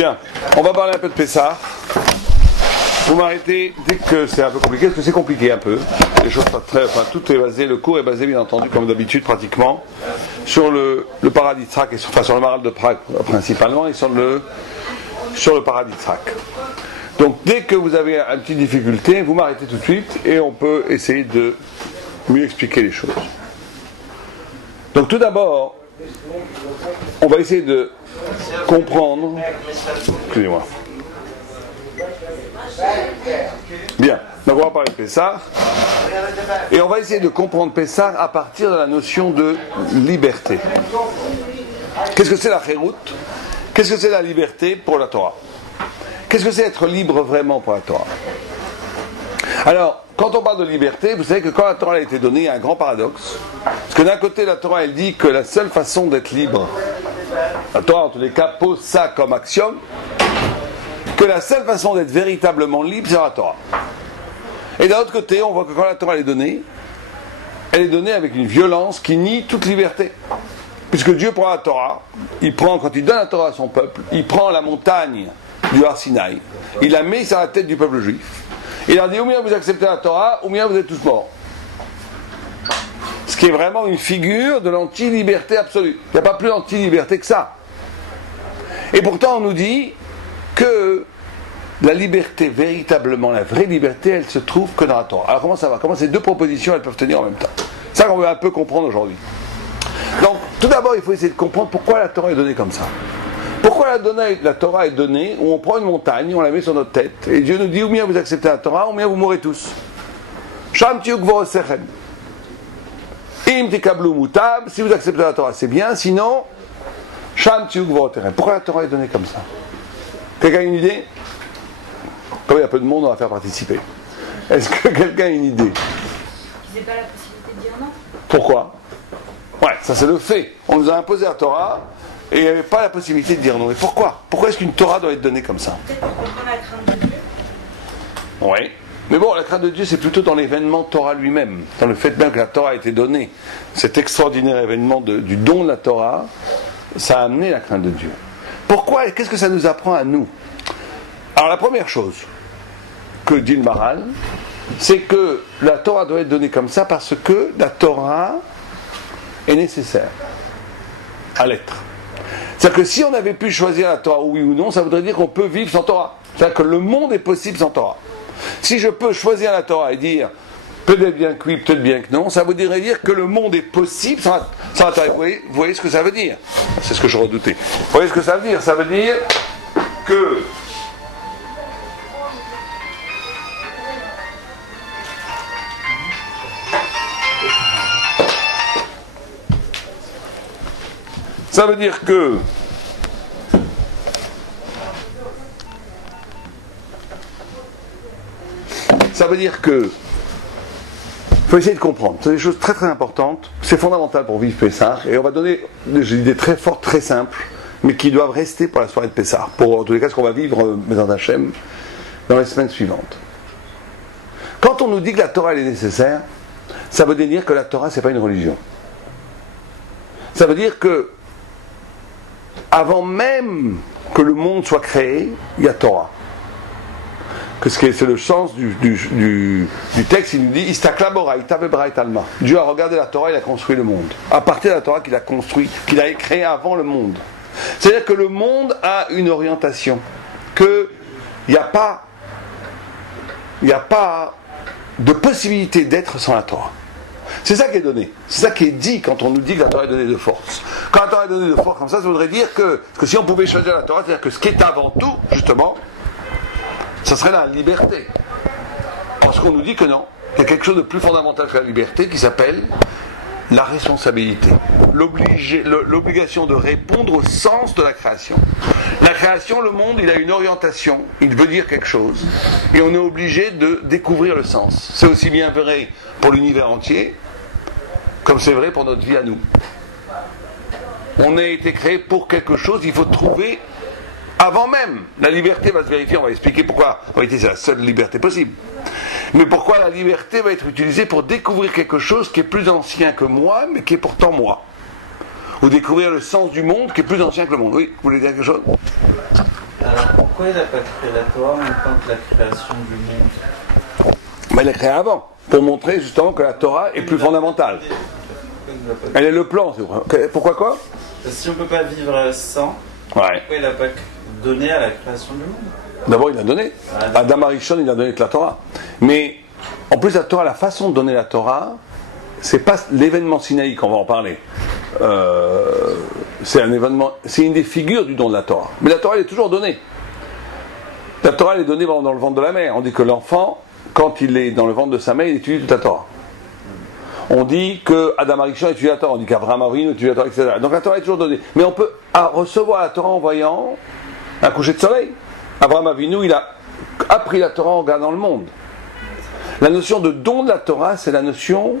Bien, on va parler un peu de Pessah. Vous m'arrêtez dès que c'est un peu compliqué, parce que c'est compliqué un peu. Les choses pas très, enfin, tout est basé, le cours est basé bien entendu, comme d'habitude pratiquement, sur le paradis d'Yitzhak, enfin sur le Maral de Prague principalement, et sur le paradis d'Yitzhak. Donc dès que vous avez une petite difficulté, vous m'arrêtez tout de suite et on peut essayer de mieux expliquer les choses. Donc tout d'abord, on va essayer de comprendre. Excusez-moi. Bien, donc on va parler de Pessah et on va essayer de comprendre Pessah à partir de la notion de liberté. Qu'est-ce que c'est la Chérout? Qu'est-ce que c'est la liberté pour la Torah? Qu'est-ce que c'est être libre vraiment pour la Torah? Alors, quand on parle de liberté, vous savez que quand la Torah a été donnée, il y a un grand paradoxe. Parce que d'un côté, la Torah, elle dit que la seule façon d'être libre, la Torah, en tous les cas, pose ça comme axiome, que la seule façon d'être véritablement libre, c'est la Torah. Et d'un autre côté, on voit que quand la Torah elle est donnée avec une violence qui nie toute liberté. Puisque Dieu prend la Torah, quand il donne la Torah à son peuple, il prend la montagne du Har Sinaï, il la met sur la tête du peuple juif. Il leur dit, ou bien vous acceptez la Torah, ou bien vous êtes tous morts. Ce qui est vraiment une figure de l'anti-liberté absolue. Il n'y a pas plus d'anti-liberté que ça. Et pourtant, on nous dit que la liberté, véritablement, la vraie liberté, elle se trouve que dans la Torah. Alors comment ça va? Comment ces deux propositions, elles peuvent tenir en même temps? C'est ça qu'on veut un peu comprendre aujourd'hui. Donc, tout d'abord, il faut essayer de comprendre pourquoi la Torah est donnée comme ça. Pourquoi la Torah est donnée où on prend une montagne, on la met sur notre tête, et Dieu nous dit, ou bien vous acceptez la Torah, ou bien vous mourrez tous. Sham tiuk vorosechem. Im tikablu mutab, si vous acceptez la Torah, c'est bien, sinon, Sham tiuk vorosechem. Pourquoi la Torah est donnée comme ça? Quelqu'un a une idée? Comme il y a peu de monde, on va faire participer. Est-ce que quelqu'un a une idée? Ils n'avaient pas la possibilité de dire non. Pourquoi? Ouais, ça c'est le fait. On nous a imposé la Torah et il n'y avait pas la possibilité de dire non. Et pourquoi? Pourquoi est-ce qu'une Torah doit être donnée comme ça? Peut-être pour comprendre la crainte de Dieu. Oui. Mais bon, la crainte de Dieu, c'est plutôt dans l'événement Torah lui-même. Dans le fait même que la Torah a été donnée. Cet extraordinaire événement du don de la Torah, ça a amené la crainte de Dieu. Pourquoi et qu'est-ce que ça nous apprend à nous? Alors la première chose que dit le Maral, c'est que la Torah doit être donnée comme ça parce que la Torah est nécessaire à l'être. C'est-à-dire que si on avait pu choisir la Torah oui ou non, ça voudrait dire qu'on peut vivre sans Torah. C'est-à-dire que le monde est possible sans Torah. Si je peux choisir la Torah et dire peut-être bien que oui, peut-être bien que non, ça voudrait dire que le monde est possible sans la Torah. Vous voyez ce que ça veut dire? C'est ce que je redoutais. Vous voyez ce que ça veut dire? Ça veut dire que ça veut dire que il faut essayer de comprendre. C'est des choses très très importantes. C'est fondamental pour vivre Pessah. Et on va donner des idées très fortes, très simples, mais qui doivent rester pour la soirée de Pessah. Pour en tous les cas, ce qu'on va vivre dans Hachem dans les semaines suivantes. Quand on nous dit que la Torah elle est nécessaire, ça veut dire que la Torah c'est pas une religion. Ça veut dire que avant même que le monde soit créé, il y a Torah. C'est le sens du texte, il nous dit Istakla Boraïta Vebraït Alma. Dieu a regardé la Torah, il a construit le monde. À partir de la Torah qu'il a construit, qu'il a créé avant le monde. C'est-à-dire que le monde a une orientation, qu'il n'y a pas de possibilité d'être sans la Torah. C'est ça qui est donné. C'est ça qui est dit quand on nous dit que la Torah est donnée de force. Quand la Torah est donnée de force comme ça voudrait dire que si on pouvait choisir la Torah, c'est-à-dire que ce qui est avant tout, justement, ça serait la liberté. Parce qu'on nous dit que non. Il y a quelque chose de plus fondamental que la liberté qui s'appelle la responsabilité. L'obligation de répondre au sens de la création. La création, le monde, il a une orientation. Il veut dire quelque chose. Et on est obligé de découvrir le sens. C'est aussi bien vrai pour l'univers entier, comme c'est vrai pour notre vie à nous. On a été créé pour quelque chose, il faut trouver avant même. La liberté va se vérifier, on va expliquer pourquoi. En réalité, c'est la seule liberté possible. Mais pourquoi la liberté va être utilisée pour découvrir quelque chose qui est plus ancien que moi, mais qui est pourtant moi. Ou découvrir le sens du monde qui est plus ancien que le monde. Oui, vous voulez dire quelque chose? Alors pourquoi il n'a pas créé la Torah en même temps que la création du monde? Mais il l'a créé avant, pour montrer justement que la Torah est plus fondamentale. Elle est le plan. Pourquoi quoi? Parce que si on ne peut pas vivre sans, pourquoi il n'a pas donné à la création du monde? D'abord, il a donné. Adam Arishon, il a donné que la Torah. Mais en plus, la Torah, la façon de donner la Torah, c'est pas l'événement sinaïque, on va en parler. C'est un événement, c'est une des figures du don de la Torah. Mais la Torah, elle est toujours donnée. La Torah, elle est donnée dans le ventre de la mère. On dit que l'enfant, quand il est dans le ventre de sa mère, il étudie toute la Torah. On dit que Adam Arishon étudie la Torah. On dit qu'Abraham Avinu étudie la Torah, etc. Donc la Torah est toujours donnée. Mais on peut recevoir la Torah en voyant un coucher de soleil. Abraham Avinu, il a appris la Torah en regardant le monde. La notion de don de la Torah, c'est la notion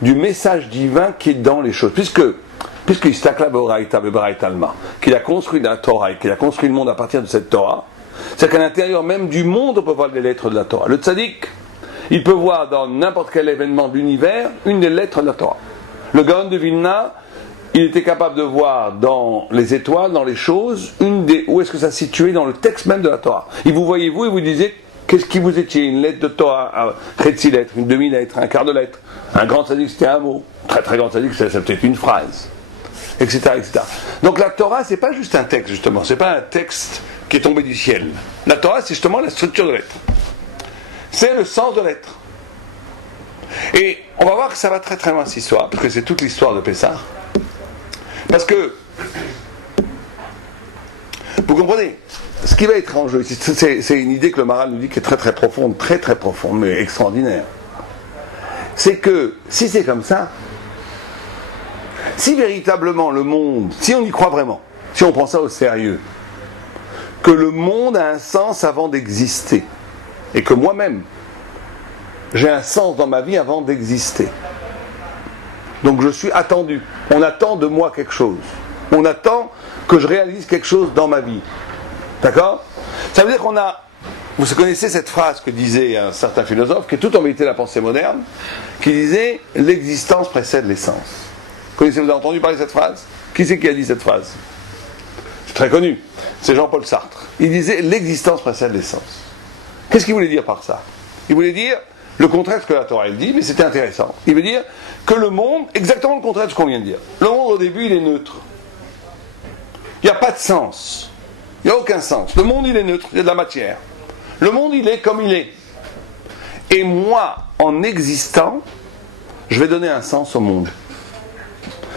du message divin qui est dans les choses. Puisque Istakla Beoraita Bebraita Alma, qu'il a construit la Torah et qu'il a construit le monde à partir de cette Torah, c'est qu'à l'intérieur même du monde, on peut voir les lettres de la Torah. Le tzaddik, il peut voir dans n'importe quel événement de l'univers une des lettres de la Torah. Le Gaon de Vilna, il était capable de voir dans les étoiles, dans les choses, où est-ce que ça se situait dans le texte même de la Torah. Il vous voyez, vous, et vous disiez, qu'est-ce qui vous étiez? Une lettre de Torah, Chetzi lettre, une demi-lettre, un quart de lettre. Un grand tzaddik, c'était un mot. Très très grand tzaddik, c'était peut-être une phrase. Etc., etc. Donc la Torah, c'est pas juste un texte, justement. C'est pas un texte qui est tombé du ciel. La Torah, c'est justement la structure de l'être. C'est le sens de l'être. Et on va voir que ça va très très loin cette histoire, parce que c'est toute l'histoire de Pessah. Parce que, vous comprenez, ce qui va être en jeu, c'est une idée que le Maharal nous dit qui est très très profonde, mais extraordinaire. C'est que, si c'est comme ça, si véritablement le monde, si on y croit vraiment, si on prend ça au sérieux, que le monde a un sens avant d'exister, et que moi-même, j'ai un sens dans ma vie avant d'exister. Donc je suis attendu. On attend de moi quelque chose. On attend que je réalise quelque chose dans ma vie. D'accord? Ça veut dire qu'on a... Vous connaissez cette phrase que disait un certain philosophe, qui est tout en vérité la pensée moderne, qui disait « l'existence précède l'essence ». Vous avez entendu parler de cette phrase? Qui c'est qui a dit cette phrase? C'est très connu. C'est Jean-Paul Sartre. Il disait « l'existence précède l'essence ». Qu'est-ce qu'il voulait dire par ça? Il voulait dire le contraire de ce que la Torah elle dit, mais c'était intéressant. Il veut dire que le monde, exactement le contraire de ce qu'on vient de dire. Le monde au début il est neutre. Il n'y a pas de sens. Il n'y a aucun sens. Le monde il est neutre, il y a de la matière. Le monde il est comme il est. Et moi, en existant, je vais donner un sens au monde.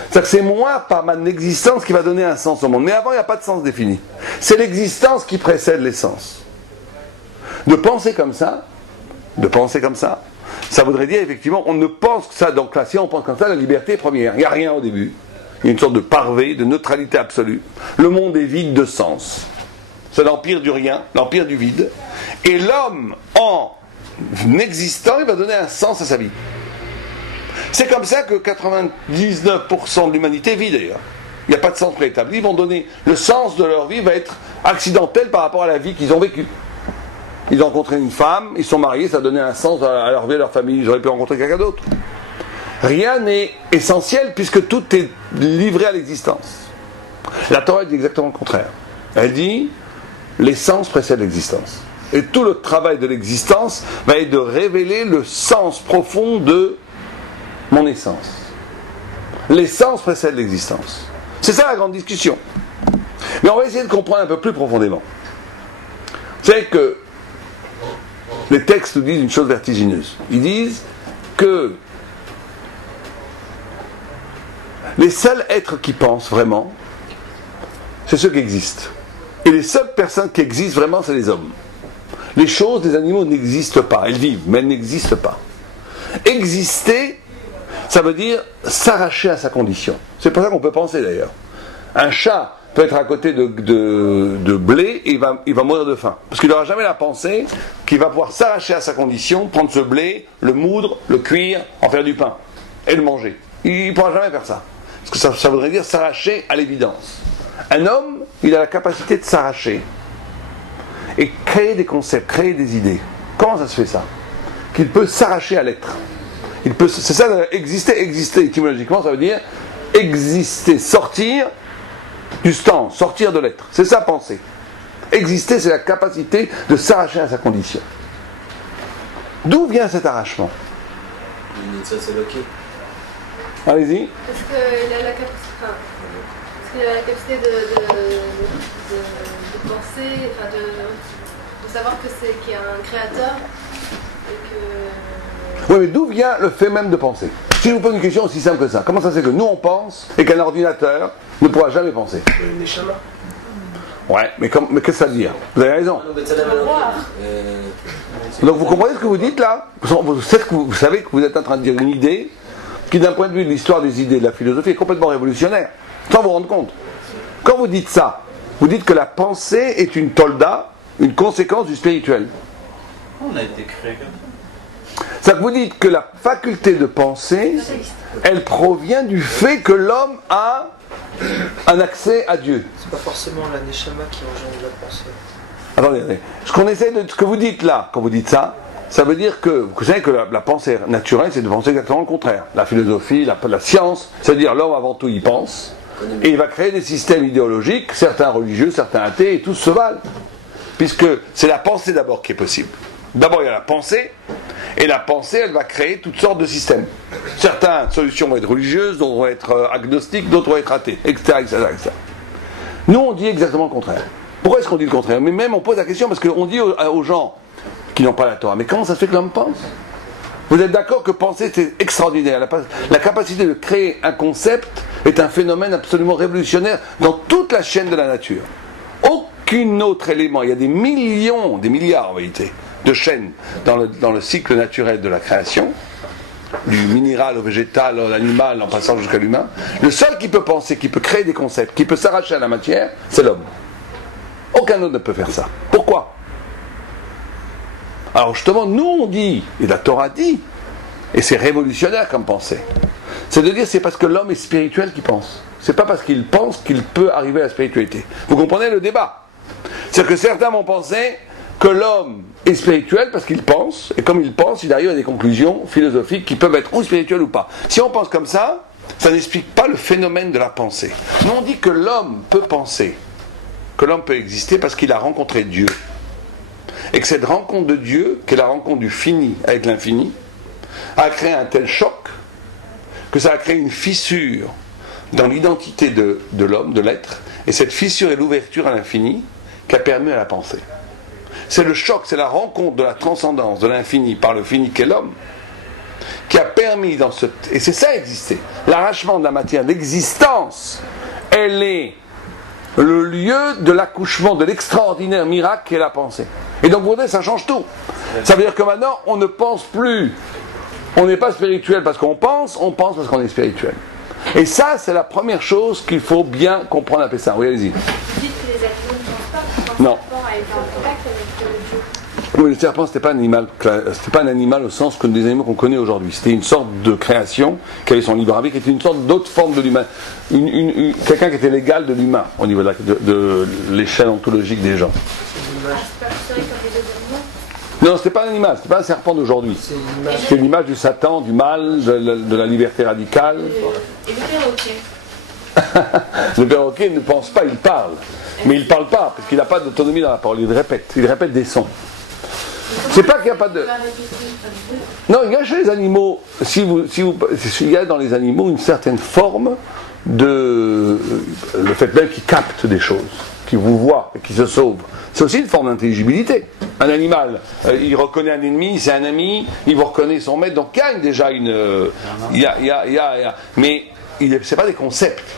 C'est-à-dire que c'est moi, par ma existence, qui va donner un sens au monde. Mais avant, il n'y a pas de sens défini. C'est l'existence qui précède l'essence. De penser comme ça, ça voudrait dire effectivement, on ne pense que ça, donc là, si on pense comme ça, la liberté est première. Il n'y a rien au début. Il y a une sorte de parvé, de neutralité absolue. Le monde est vide de sens. C'est l'empire du rien, l'empire du vide. Et l'homme, en existant, il va donner un sens à sa vie. C'est comme ça que 99% de l'humanité vit d'ailleurs. Il n'y a pas de sens préétabli. Ils vont donner, le sens de leur vie va être accidentel par rapport à la vie qu'ils ont vécue. Ils ont rencontré une femme, ils sont mariés, ça a donné un sens à leur vie, à leur famille. Ils auraient pu rencontrer quelqu'un d'autre. Rien n'est essentiel puisque tout est livré à l'existence. La Torah dit exactement le contraire. Elle dit l'essence précède l'existence. Et tout le travail de l'existence va être de révéler le sens profond de mon essence. L'essence précède l'existence. C'est ça la grande discussion. Mais on va essayer de comprendre un peu plus profondément. Vous savez que les textes nous disent une chose vertigineuse. Ils disent que les seuls êtres qui pensent vraiment, c'est ceux qui existent. Et les seules personnes qui existent vraiment, c'est les hommes. Les choses, les animaux n'existent pas. Elles vivent, mais elles n'existent pas. Exister, ça veut dire s'arracher à sa condition. C'est pour ça qu'on peut penser d'ailleurs. Un chat peut être à côté de blé et il va mourir de faim. Parce qu'il n'aura jamais la pensée qu'il va pouvoir s'arracher à sa condition, prendre ce blé, le moudre, le cuire, en faire du pain et le manger. Il ne pourra jamais faire ça. Parce que ça voudrait dire s'arracher à l'évidence. Un homme, il a la capacité de s'arracher et créer des concepts, créer des idées. Comment ça se fait ça? Qu'il peut s'arracher à l'être. C'est ça, exister étymologiquement, ça veut dire exister, sortir du temps, sortir de l'être. C'est ça penser. Exister, c'est la capacité de s'arracher à sa condition. D'où vient cet arrachement? Ça, c'est Loki. Allez-y. Parce qu'il a la capacité de penser, enfin de savoir qu'il y a un créateur et que... Oui, mais d'où vient le fait même de penser? Si je vous pose une question aussi simple que ça, comment ça se fait que nous on pense et qu'un ordinateur ne pourra jamais penser? Les schémas. Ouais, mais qu'est-ce que ça veut dire? Vous avez raison. Donc vous comprenez ce que vous dites là? Vous savez que vous êtes en train de dire une idée qui, d'un point de vue de l'histoire des idées de la philosophie, est complètement révolutionnaire, sans vous rendre compte. Quand vous dites ça, vous dites que la pensée est une tolda, une conséquence du spirituel. On a été créé comme ça. C'est-à-dire que vous dites que la faculté de penser, elle provient du fait que l'homme a un accès à Dieu. C'est pas forcément la neshama qui engendre la pensée. Attendez. Ce que vous dites là, quand vous dites ça, ça veut dire que, vous savez que la pensée naturelle, c'est de penser exactement le contraire. La philosophie, la science, c'est-à-dire l'homme avant tout, il pense, et il va créer des systèmes idéologiques, certains religieux, certains athées, et tous se valent. Puisque c'est la pensée d'abord qui est possible. D'abord, il y a la pensée, et la pensée, elle va créer toutes sortes de systèmes. Certaines solutions vont être religieuses, d'autres vont être agnostiques, d'autres vont être athées, etc., etc. Nous, on dit exactement le contraire. Pourquoi est-ce qu'on dit le contraire? Mais même on pose la question parce qu'on dit aux gens qui n'ont pas la Torah, mais comment ça se fait que l'homme pense? Vous êtes d'accord que penser c'est extraordinaire? La capacité de créer un concept est un phénomène absolument révolutionnaire dans toute la chaîne de la nature. Aucun autre élément, il y a des millions, des milliards en vérité, de chaînes dans le cycle naturel de la création, du minéral au végétal, à l'animal, en passant jusqu'à l'humain. Le seul qui peut penser, qui peut créer des concepts, qui peut s'arracher à la matière, c'est l'homme. Aucun autre ne peut faire ça. Pourquoi? Alors justement, nous on dit, et la Torah dit, et c'est révolutionnaire comme pensée, c'est de dire c'est parce que l'homme est spirituel qu'il pense. C'est pas parce qu'il pense qu'il peut arriver à la spiritualité. Vous comprenez le débat? C'est-à-dire que certains vont penser que l'homme est spirituel parce qu'il pense, et comme il pense, il arrive à des conclusions philosophiques qui peuvent être ou spirituelles ou pas. Si on pense comme ça, ça n'explique pas le phénomène de la pensée. Nous on dit que l'homme peut penser, que l'homme peut exister parce qu'il a rencontré Dieu. Et que cette rencontre de Dieu, qui est la rencontre du fini avec l'infini, a créé un tel choc que ça a créé une fissure dans l'identité de l'homme, de l'être, et cette fissure est l'ouverture à l'infini qui a permis à la pensée. C'est le choc, c'est la rencontre de la transcendance de l'infini par le fini qu'est l'homme, qui a permis et c'est ça exister. L'arrachement de la matière, l'existence, elle est le lieu de l'accouchement de l'extraordinaire miracle qu'est la pensée. Et donc vous voyez, ça change tout. Ça veut dire que maintenant, on ne pense plus. On n'est pas spirituel parce qu'on pense parce qu'on est spirituel. Et ça, c'est la première chose qu'il faut bien comprendre après ça. Oui, allez-y. Vous dites que les animaux ne pensent pas, quand non. le serpent a été en contact avec Dieu. Oui, le serpent, c'était pas un animal au sens que des animaux qu'on connaît aujourd'hui. C'était une sorte de création qui avait son libre arbitre, qui était une sorte d'autre forme de l'humain. Quelqu'un qui était l'égal de l'humain au niveau de l'échelle ontologique des gens. C'est pas considéré comme les autres animaux? Non, c'était pas un animal, c'était pas un serpent d'aujourd'hui. C'est l'image du Satan, du mal, de la liberté radicale. Et le perroquet? Le perroquet ne pense pas, il parle. Mais il parle pas, parce qu'il n'a pas d'autonomie dans la parole, il répète des sons. C'est pas qu'il n'y a pas de... Non, il y a chez les animaux, il y a dans les animaux une certaine forme de... Le fait même qu'ils captent des choses, qu'ils vous voient et qu'ils se sauvent. C'est aussi une forme d'intelligibilité. Un animal, il reconnaît un ennemi, c'est un ami, il vous reconnaît son maître, donc il y a déjà une... Mais c'est pas des concepts.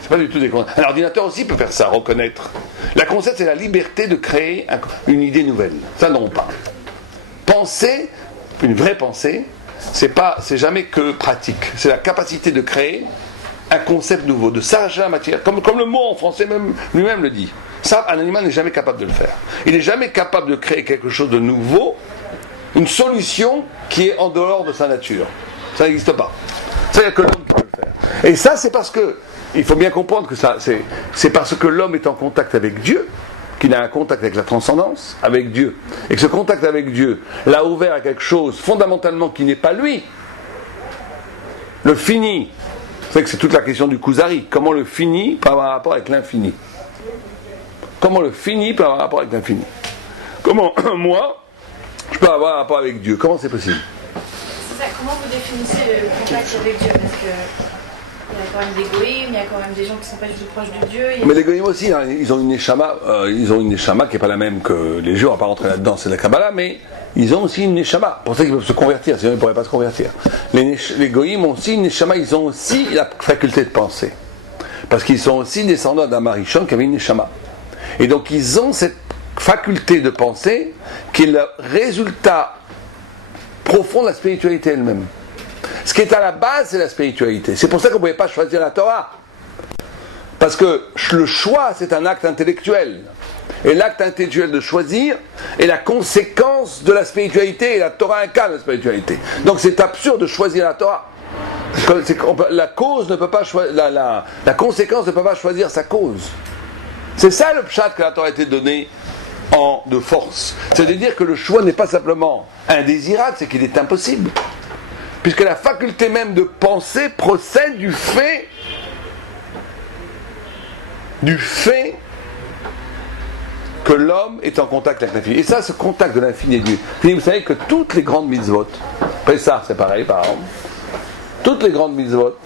C'est pas du tout des concepts. Un ordinateur aussi peut faire ça, reconnaître. La concept, c'est la liberté de créer une idée nouvelle. Ça dont on parle. Penser, une vraie pensée, c'est jamais que pratique. C'est la capacité de créer un concept nouveau, de s'arracher la matière. Comme le mot en français même, lui-même le dit. Ça, un animal n'est jamais capable de le faire. Il n'est jamais capable de créer quelque chose de nouveau, une solution qui est en dehors de sa nature. Ça n'existe pas. Ça, il n'y a que l'homme qui peut le faire. Et ça, c'est parce que, il faut bien comprendre que c'est parce que l'homme est en contact avec Dieu, qu'il a un contact avec la transcendance, avec Dieu. Et que ce contact avec Dieu l'a ouvert à quelque chose fondamentalement qui n'est pas lui. Le fini. Vous savez que c'est toute la question du Kuzari. Comment le fini peut avoir un rapport avec l'infini. Comment le fini peut avoir un rapport avec l'infini? Comment moi, je peux avoir un rapport avec Dieu? Comment c'est possible? C'est ça, comment vous définissez le contact avec Dieu? Parce que il y a quand même des goïms, il y a quand même des gens qui ne sont pas du tout proches de Dieu. Mais les goïms aussi, hein, ils ont une neshama qui n'est pas la même que les Juifs, on va pas rentrer là-dedans, c'est la Kabbalah, mais ils ont aussi une neshama. Pour ça qu'ils peuvent se convertir, sinon ils ne pourraient pas se convertir. Les goïms ont aussi une neshama, ils ont aussi la faculté de penser. Parce qu'ils sont aussi descendants d'un Marichon qui avait une neshama. Et donc ils ont cette faculté de penser qui est le résultat profond de la spiritualité elle-même. Ce qui est à la base, c'est la spiritualité. C'est pour ça qu'on ne pouvait pas choisir la Torah. Parce que le choix, c'est un acte intellectuel. Et l'acte intellectuel de choisir est la conséquence de la spiritualité. Et la Torah incarne la spiritualité. Donc c'est absurde de choisir la Torah. La cause ne peut pas la conséquence ne peut pas choisir sa cause. C'est ça le pshat que la Torah a été donnée de force. C'est-à-dire que le choix n'est pas simplement indésirable, c'est qu'il est impossible. Puisque la faculté même de penser procède du fait que l'homme est en contact avec l'infini. Et ça, ce contact de l'infini est Dieu. Puis vous savez que toutes les grandes mitzvot, Pessah c'est pareil par exemple, toutes les grandes mitzvot,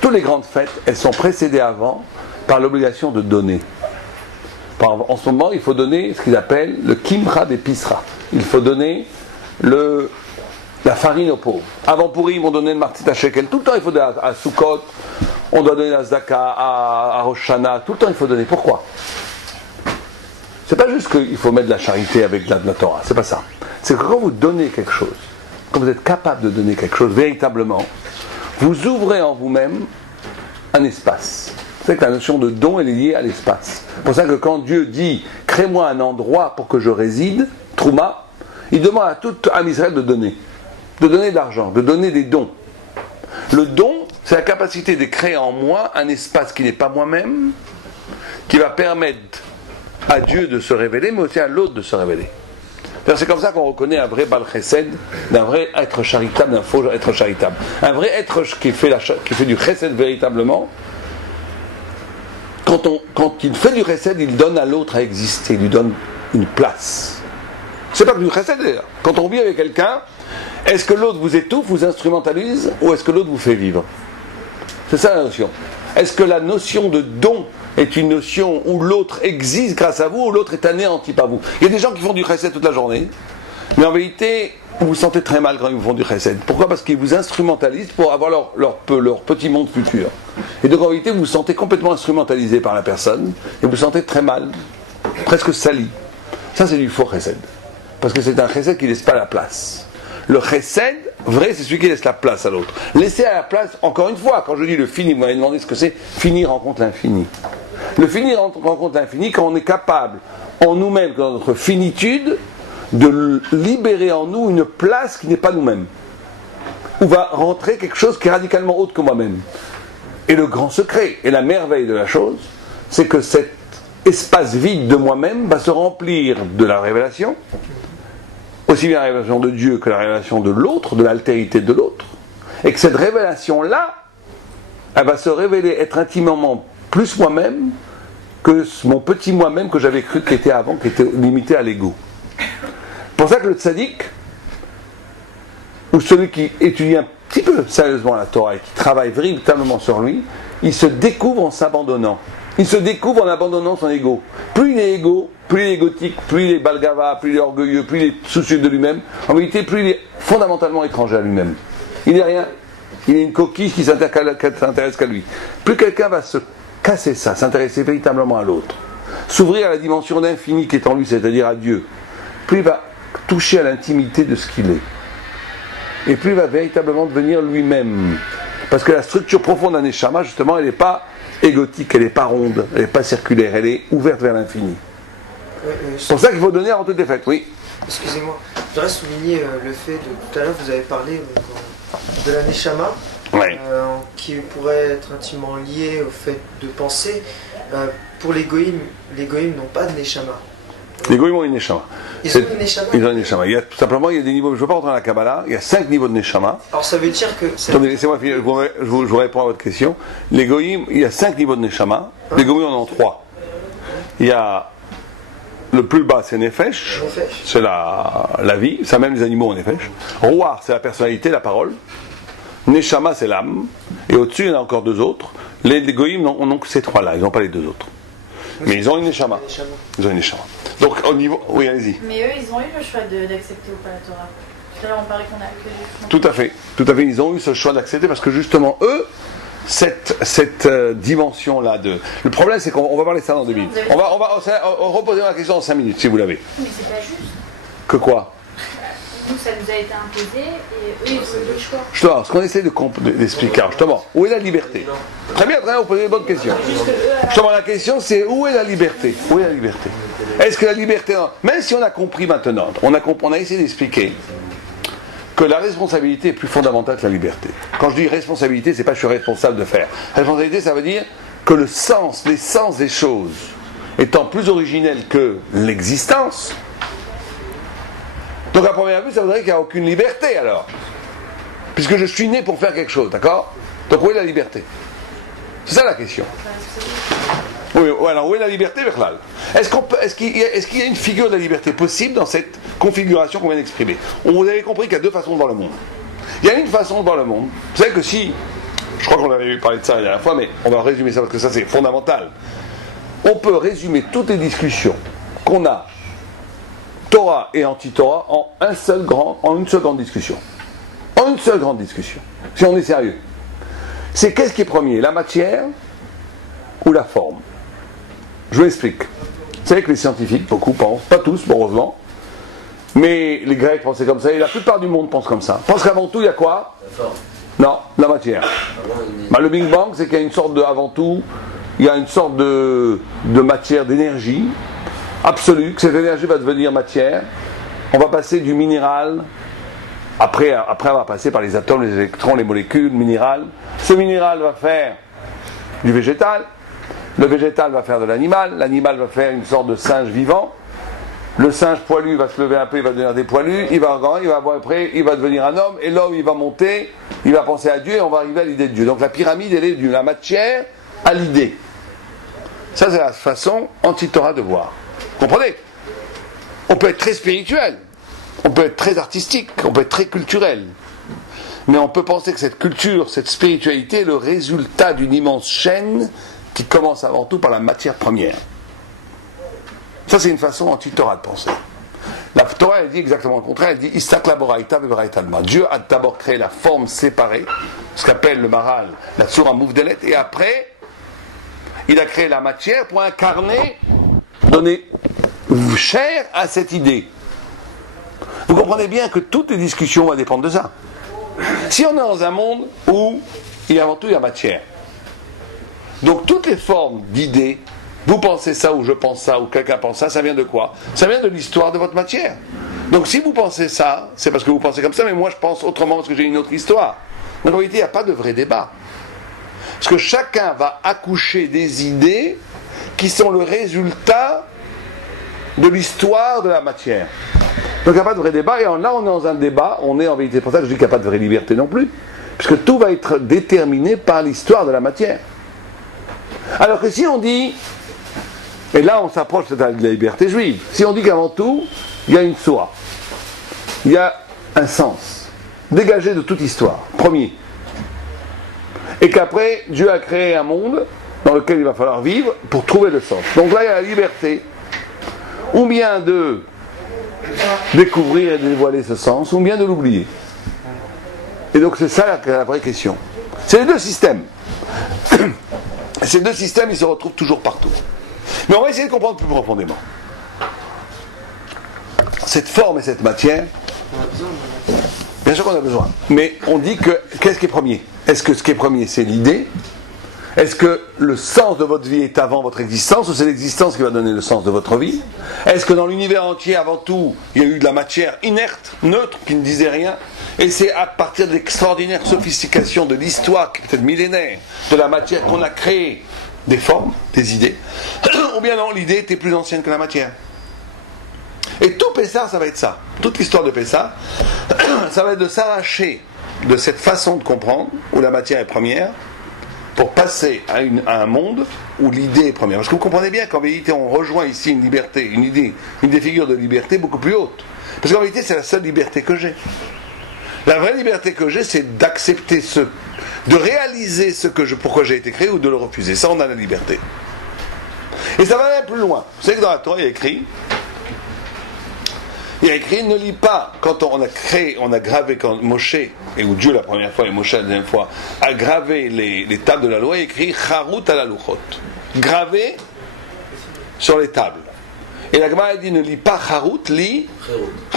toutes les grandes fêtes, elles sont précédées avant par l'obligation de donner. En ce moment, il faut donner ce qu'ils appellent le kimra des pisra. Il faut donner la farine aux pauvres. Avant Purim, on donnait le martit shekel. Tout le temps, il faut donner à Sukkot, on doit donner la Zdaka, à Rosh Hashanah. Tout le temps, il faut donner. Pourquoi? C'est pas juste qu'il faut mettre de la charité avec de la Torah. C'est pas ça. C'est que quand vous donnez quelque chose, quand vous êtes capable de donner quelque chose véritablement, vous ouvrez en vous-même un espace. Vous savez que la notion de don, elle est liée à l'espace. C'est pour ça que quand Dieu dit « crée-moi un endroit pour que je réside », Trouma, il demande à tout Am Israël de donner de l'argent, de donner des dons. Le don, c'est la capacité de créer en moi un espace qui n'est pas moi-même, qui va permettre à Dieu de se révéler, mais aussi à l'autre de se révéler. C'est comme ça qu'on reconnaît un vrai Baal Chesed, d'un vrai être charitable, d'un faux être charitable. Un vrai être qui fait du Chesed véritablement, quand il fait du Chesed, il donne à l'autre à exister, il lui donne une place. C'est pas que du Chesed d'ailleurs. Quand on vit avec quelqu'un, est-ce que l'autre vous étouffe, vous instrumentalise, ou est-ce que l'autre vous fait vivre? C'est ça la notion. Est-ce que la notion de don est une notion où l'autre existe grâce à vous, ou l'autre est anéanti par vous? Il y a des gens qui font du chesed toute la journée, mais en vérité, vous vous sentez très mal quand ils vous font du chesed. Pourquoi? Parce qu'ils vous instrumentalisent pour avoir leur petit monde futur. Et donc en vérité, vous vous sentez complètement instrumentalisé par la personne, et vous vous sentez très mal, presque sali. Ça, c'est du faux chesed. Parce que c'est un chesed qui ne laisse pas la place. Le chesed, vrai, c'est celui qui laisse la place à l'autre. Laisser à la place, encore une fois, quand je dis le fini, vous m'avez demandé ce que c'est, fini rencontre l'infini. Le fini rencontre l'infini quand on est capable, en nous-mêmes, dans notre finitude, de libérer en nous une place qui n'est pas nous-mêmes. Où va rentrer quelque chose qui est radicalement autre que moi-même. Et le grand secret, et la merveille de la chose, c'est que cet espace vide de moi-même va se remplir de la révélation, aussi bien la révélation de Dieu que la révélation de l'autre, de l'altérité de l'autre, et que cette révélation-là, elle va se révéler être intimement plus moi-même que mon petit moi-même que j'avais cru qu'il était avant, qui était limité à l'ego. C'est pour ça que le tzaddik, ou celui qui étudie un petit peu sérieusement la Torah et qui travaille véritablement sur lui, il se découvre en s'abandonnant. Il se découvre en abandonnant son ego. Plus il est égo, plus il est égotique, plus il est balgava, plus il est orgueilleux, plus il est soucieux de lui-même, en vérité, plus il est fondamentalement étranger à lui-même. Il n'est rien. Il est une coquille qui s'intéresse qu'à lui. Plus quelqu'un va se casser ça, s'intéresser véritablement à l'autre, s'ouvrir à la dimension d'infini qui est en lui, c'est-à-dire à Dieu, plus il va toucher à l'intimité de ce qu'il est. Et plus il va véritablement devenir lui-même. Parce que la structure profonde d'un neshama, justement, elle n'est pas égotique, elle n'est pas ronde, elle n'est pas circulaire, elle est ouverte vers l'infini. C'est pour ça qu'il faut donner avant toutes les fêtes, oui. Excusez-moi, je voudrais souligner le fait de tout à l'heure, vous avez parlé de la neshama, qui pourrait être intimement lié au fait de penser. Pour les goïms n'ont pas de neshama. Les goïms ont une neshama. Ils ont une neshama. Ils ont une neshama. Simplement, il y a des niveaux. Je ne veux pas rentrer dans la Kabbalah. Il y a 5 niveaux de neshama. Alors ça veut dire que. Attendez, laissez-moi finir. Je vous réponds à votre question. Les goïms, il y a 5 niveaux de neshama. Les goïms en ont 3. il y a le plus bas, c'est Nefesh, c'est la vie, ça même les animaux en Nefesh. Ruach, c'est la personnalité, la parole. Neshama, c'est l'âme. Et au-dessus, il y en a encore deux autres. Les Goïm n'ont que ces trois-là, ils n'ont pas les deux autres. Mais ils ont une Neshama. Ils ont une Neshama. Donc au niveau. Oui, allez-y. Mais eux, ils ont eu le choix d'accepter ou pas la Torah. Tout à l'heure, on parlait qu'on a que. Tout à fait. Ils ont eu ce choix d'accepter parce que justement, eux, cette dimension-là de. Le problème, c'est qu'on va parler de ça dans 2 minutes. On va reposer la question dans 5 minutes, si vous l'avez. Mais c'est pas juste. Que quoi? Nous, ça nous a été imposé et eux, ils ont eu le choix. Justement, ce qu'on essaie d'expliquer, justement, où est la liberté? Très bien, vous posez une bonne question. Justement, la question, c'est où est la liberté? Où est la liberté? Est-ce que la liberté, même si on a compris maintenant, on a essayé d'expliquer que la responsabilité est plus fondamentale que la liberté. Quand je dis responsabilité, c'est pas je suis responsable de faire. Responsabilité, ça veut dire que l'essence des choses étant plus originelle que l'existence. Donc à première vue, ça voudrait qu'il n'y a aucune liberté alors. Puisque je suis né pour faire quelque chose, d'accord? Donc où est la liberté? C'est ça la question. Oui, alors où est la liberté, Berlal? Est-ce qu'il y a une figure de la liberté possible dans cette configuration qu'on vient d'exprimer? Vous avez compris qu'il y a 2 façons de voir le monde. Il y a une façon de voir le monde. Vous savez que si, je crois qu'on avait parlé de ça la dernière fois, mais on va résumer ça parce que ça c'est fondamental. On peut résumer toutes les discussions qu'on a, Torah et anti-Torah, en une seule grande discussion. En une seule grande discussion. Si on est sérieux. C'est qu'est-ce qui est premier, la matière ou la forme? Je vous explique. Vous savez que les scientifiques, beaucoup pensent, pas tous, heureusement, mais les Grecs pensaient comme ça, et la plupart du monde pense comme ça. Pense qu'avant tout, il y a quoi? La forme. Non, la matière. Le Big Bang, c'est qu'il y a une sorte de, avant tout, il y a une sorte de matière, d'énergie absolue, que cette énergie va devenir matière. On va passer du minéral, après on va passer par les atomes, les électrons, les molécules, le minéral. Ce minéral va faire du végétal. Le végétal va faire de l'animal, l'animal va faire une sorte de singe vivant, le singe poilu va se lever un peu, il va devenir des poilus, il va après, il va devenir un homme, et l'homme il va monter, il va penser à Dieu, et on va arriver à l'idée de Dieu. Donc la pyramide, elle est de la matière à l'idée. Ça c'est la façon anti-Torah de voir. Comprenez? On peut être très spirituel, on peut être très artistique, on peut être très culturel, mais on peut penser que cette culture, cette spiritualité est le résultat d'une immense chaîne qui commence avant tout par la matière première. Ça, c'est une façon anti-Torah de penser. La Torah, elle dit exactement le contraire. Elle dit Istak la boraïta bebraïta alma. Dieu a d'abord créé la forme séparée, ce qu'appelle le Maral, la Tzura Mouvdelet, et après, il a créé la matière pour incarner, donner chair à cette idée. Vous comprenez bien que toutes les discussions vont dépendre de ça. Si on est dans un monde où, avant tout, il y a matière, donc toutes les formes d'idées, vous pensez ça ou je pense ça ou quelqu'un pense ça, ça vient de quoi? Ça vient de l'histoire de votre matière. Donc si vous pensez ça, c'est parce que vous pensez comme ça, mais moi je pense autrement parce que j'ai une autre histoire. Donc en réalité, il n'y a pas de vrai débat. Parce que chacun va accoucher des idées qui sont le résultat de l'histoire de la matière. Donc il n'y a pas de vrai débat, et là on est dans un débat, on est en vérité, pour ça que je dis qu'il n'y a pas de vraie liberté non plus, puisque tout va être déterminé par l'histoire de la matière. Alors que si on dit, et là on s'approche de la liberté juive, si on dit qu'avant tout, il y a une sourate, il y a un sens, dégagé de toute histoire, premier, et qu'après Dieu a créé un monde dans lequel il va falloir vivre pour trouver le sens. Donc là il y a la liberté, ou bien de découvrir et de dévoiler ce sens, ou bien de l'oublier. Et donc c'est ça la vraie question. C'est les deux systèmes. Ces deux systèmes, ils se retrouvent toujours partout. Mais on va essayer de comprendre plus profondément. Cette forme et cette matière, bien sûr qu'on a besoin. Mais on dit que, qu'est-ce qui est premier? Est-ce que ce qui est premier, c'est l'idée? Est-ce que le sens de votre vie est avant votre existence, ou c'est l'existence qui va donner le sens de votre vie? Est-ce que dans l'univers entier, avant tout, il y a eu de la matière inerte, neutre, qui ne disait rien? Et c'est à partir de l'extraordinaire sophistication de l'histoire, qui est peut-être millénaire, de la matière qu'on a créé des formes, des idées. Ou bien non, l'idée était plus ancienne que la matière. Et tout Pessah, ça va être ça. Toute l'histoire de Pessah, ça va être de s'arracher de cette façon de comprendre, où la matière est première, pour passer à un monde où l'idée est première. Parce que vous comprenez bien qu'en vérité, on rejoint ici une liberté, une idée, une des figures de liberté beaucoup plus haute. Parce qu'en vérité, c'est la seule liberté que j'ai. La vraie liberté que j'ai, c'est d'accepter de réaliser pourquoi j'ai été créé ou de le refuser. Ça, on a la liberté. Et ça va même plus loin. Vous savez que dans la Torah, il y a écrit, ne lis pas, quand on a gravé, quand Moshe, et où Dieu la première fois et Moshe la deuxième fois, a gravé les tables de la loi, il y a écrit Charut ala luchot. Gravé sur les tables. Et la Gemara dit, ne lis pas Charut, lis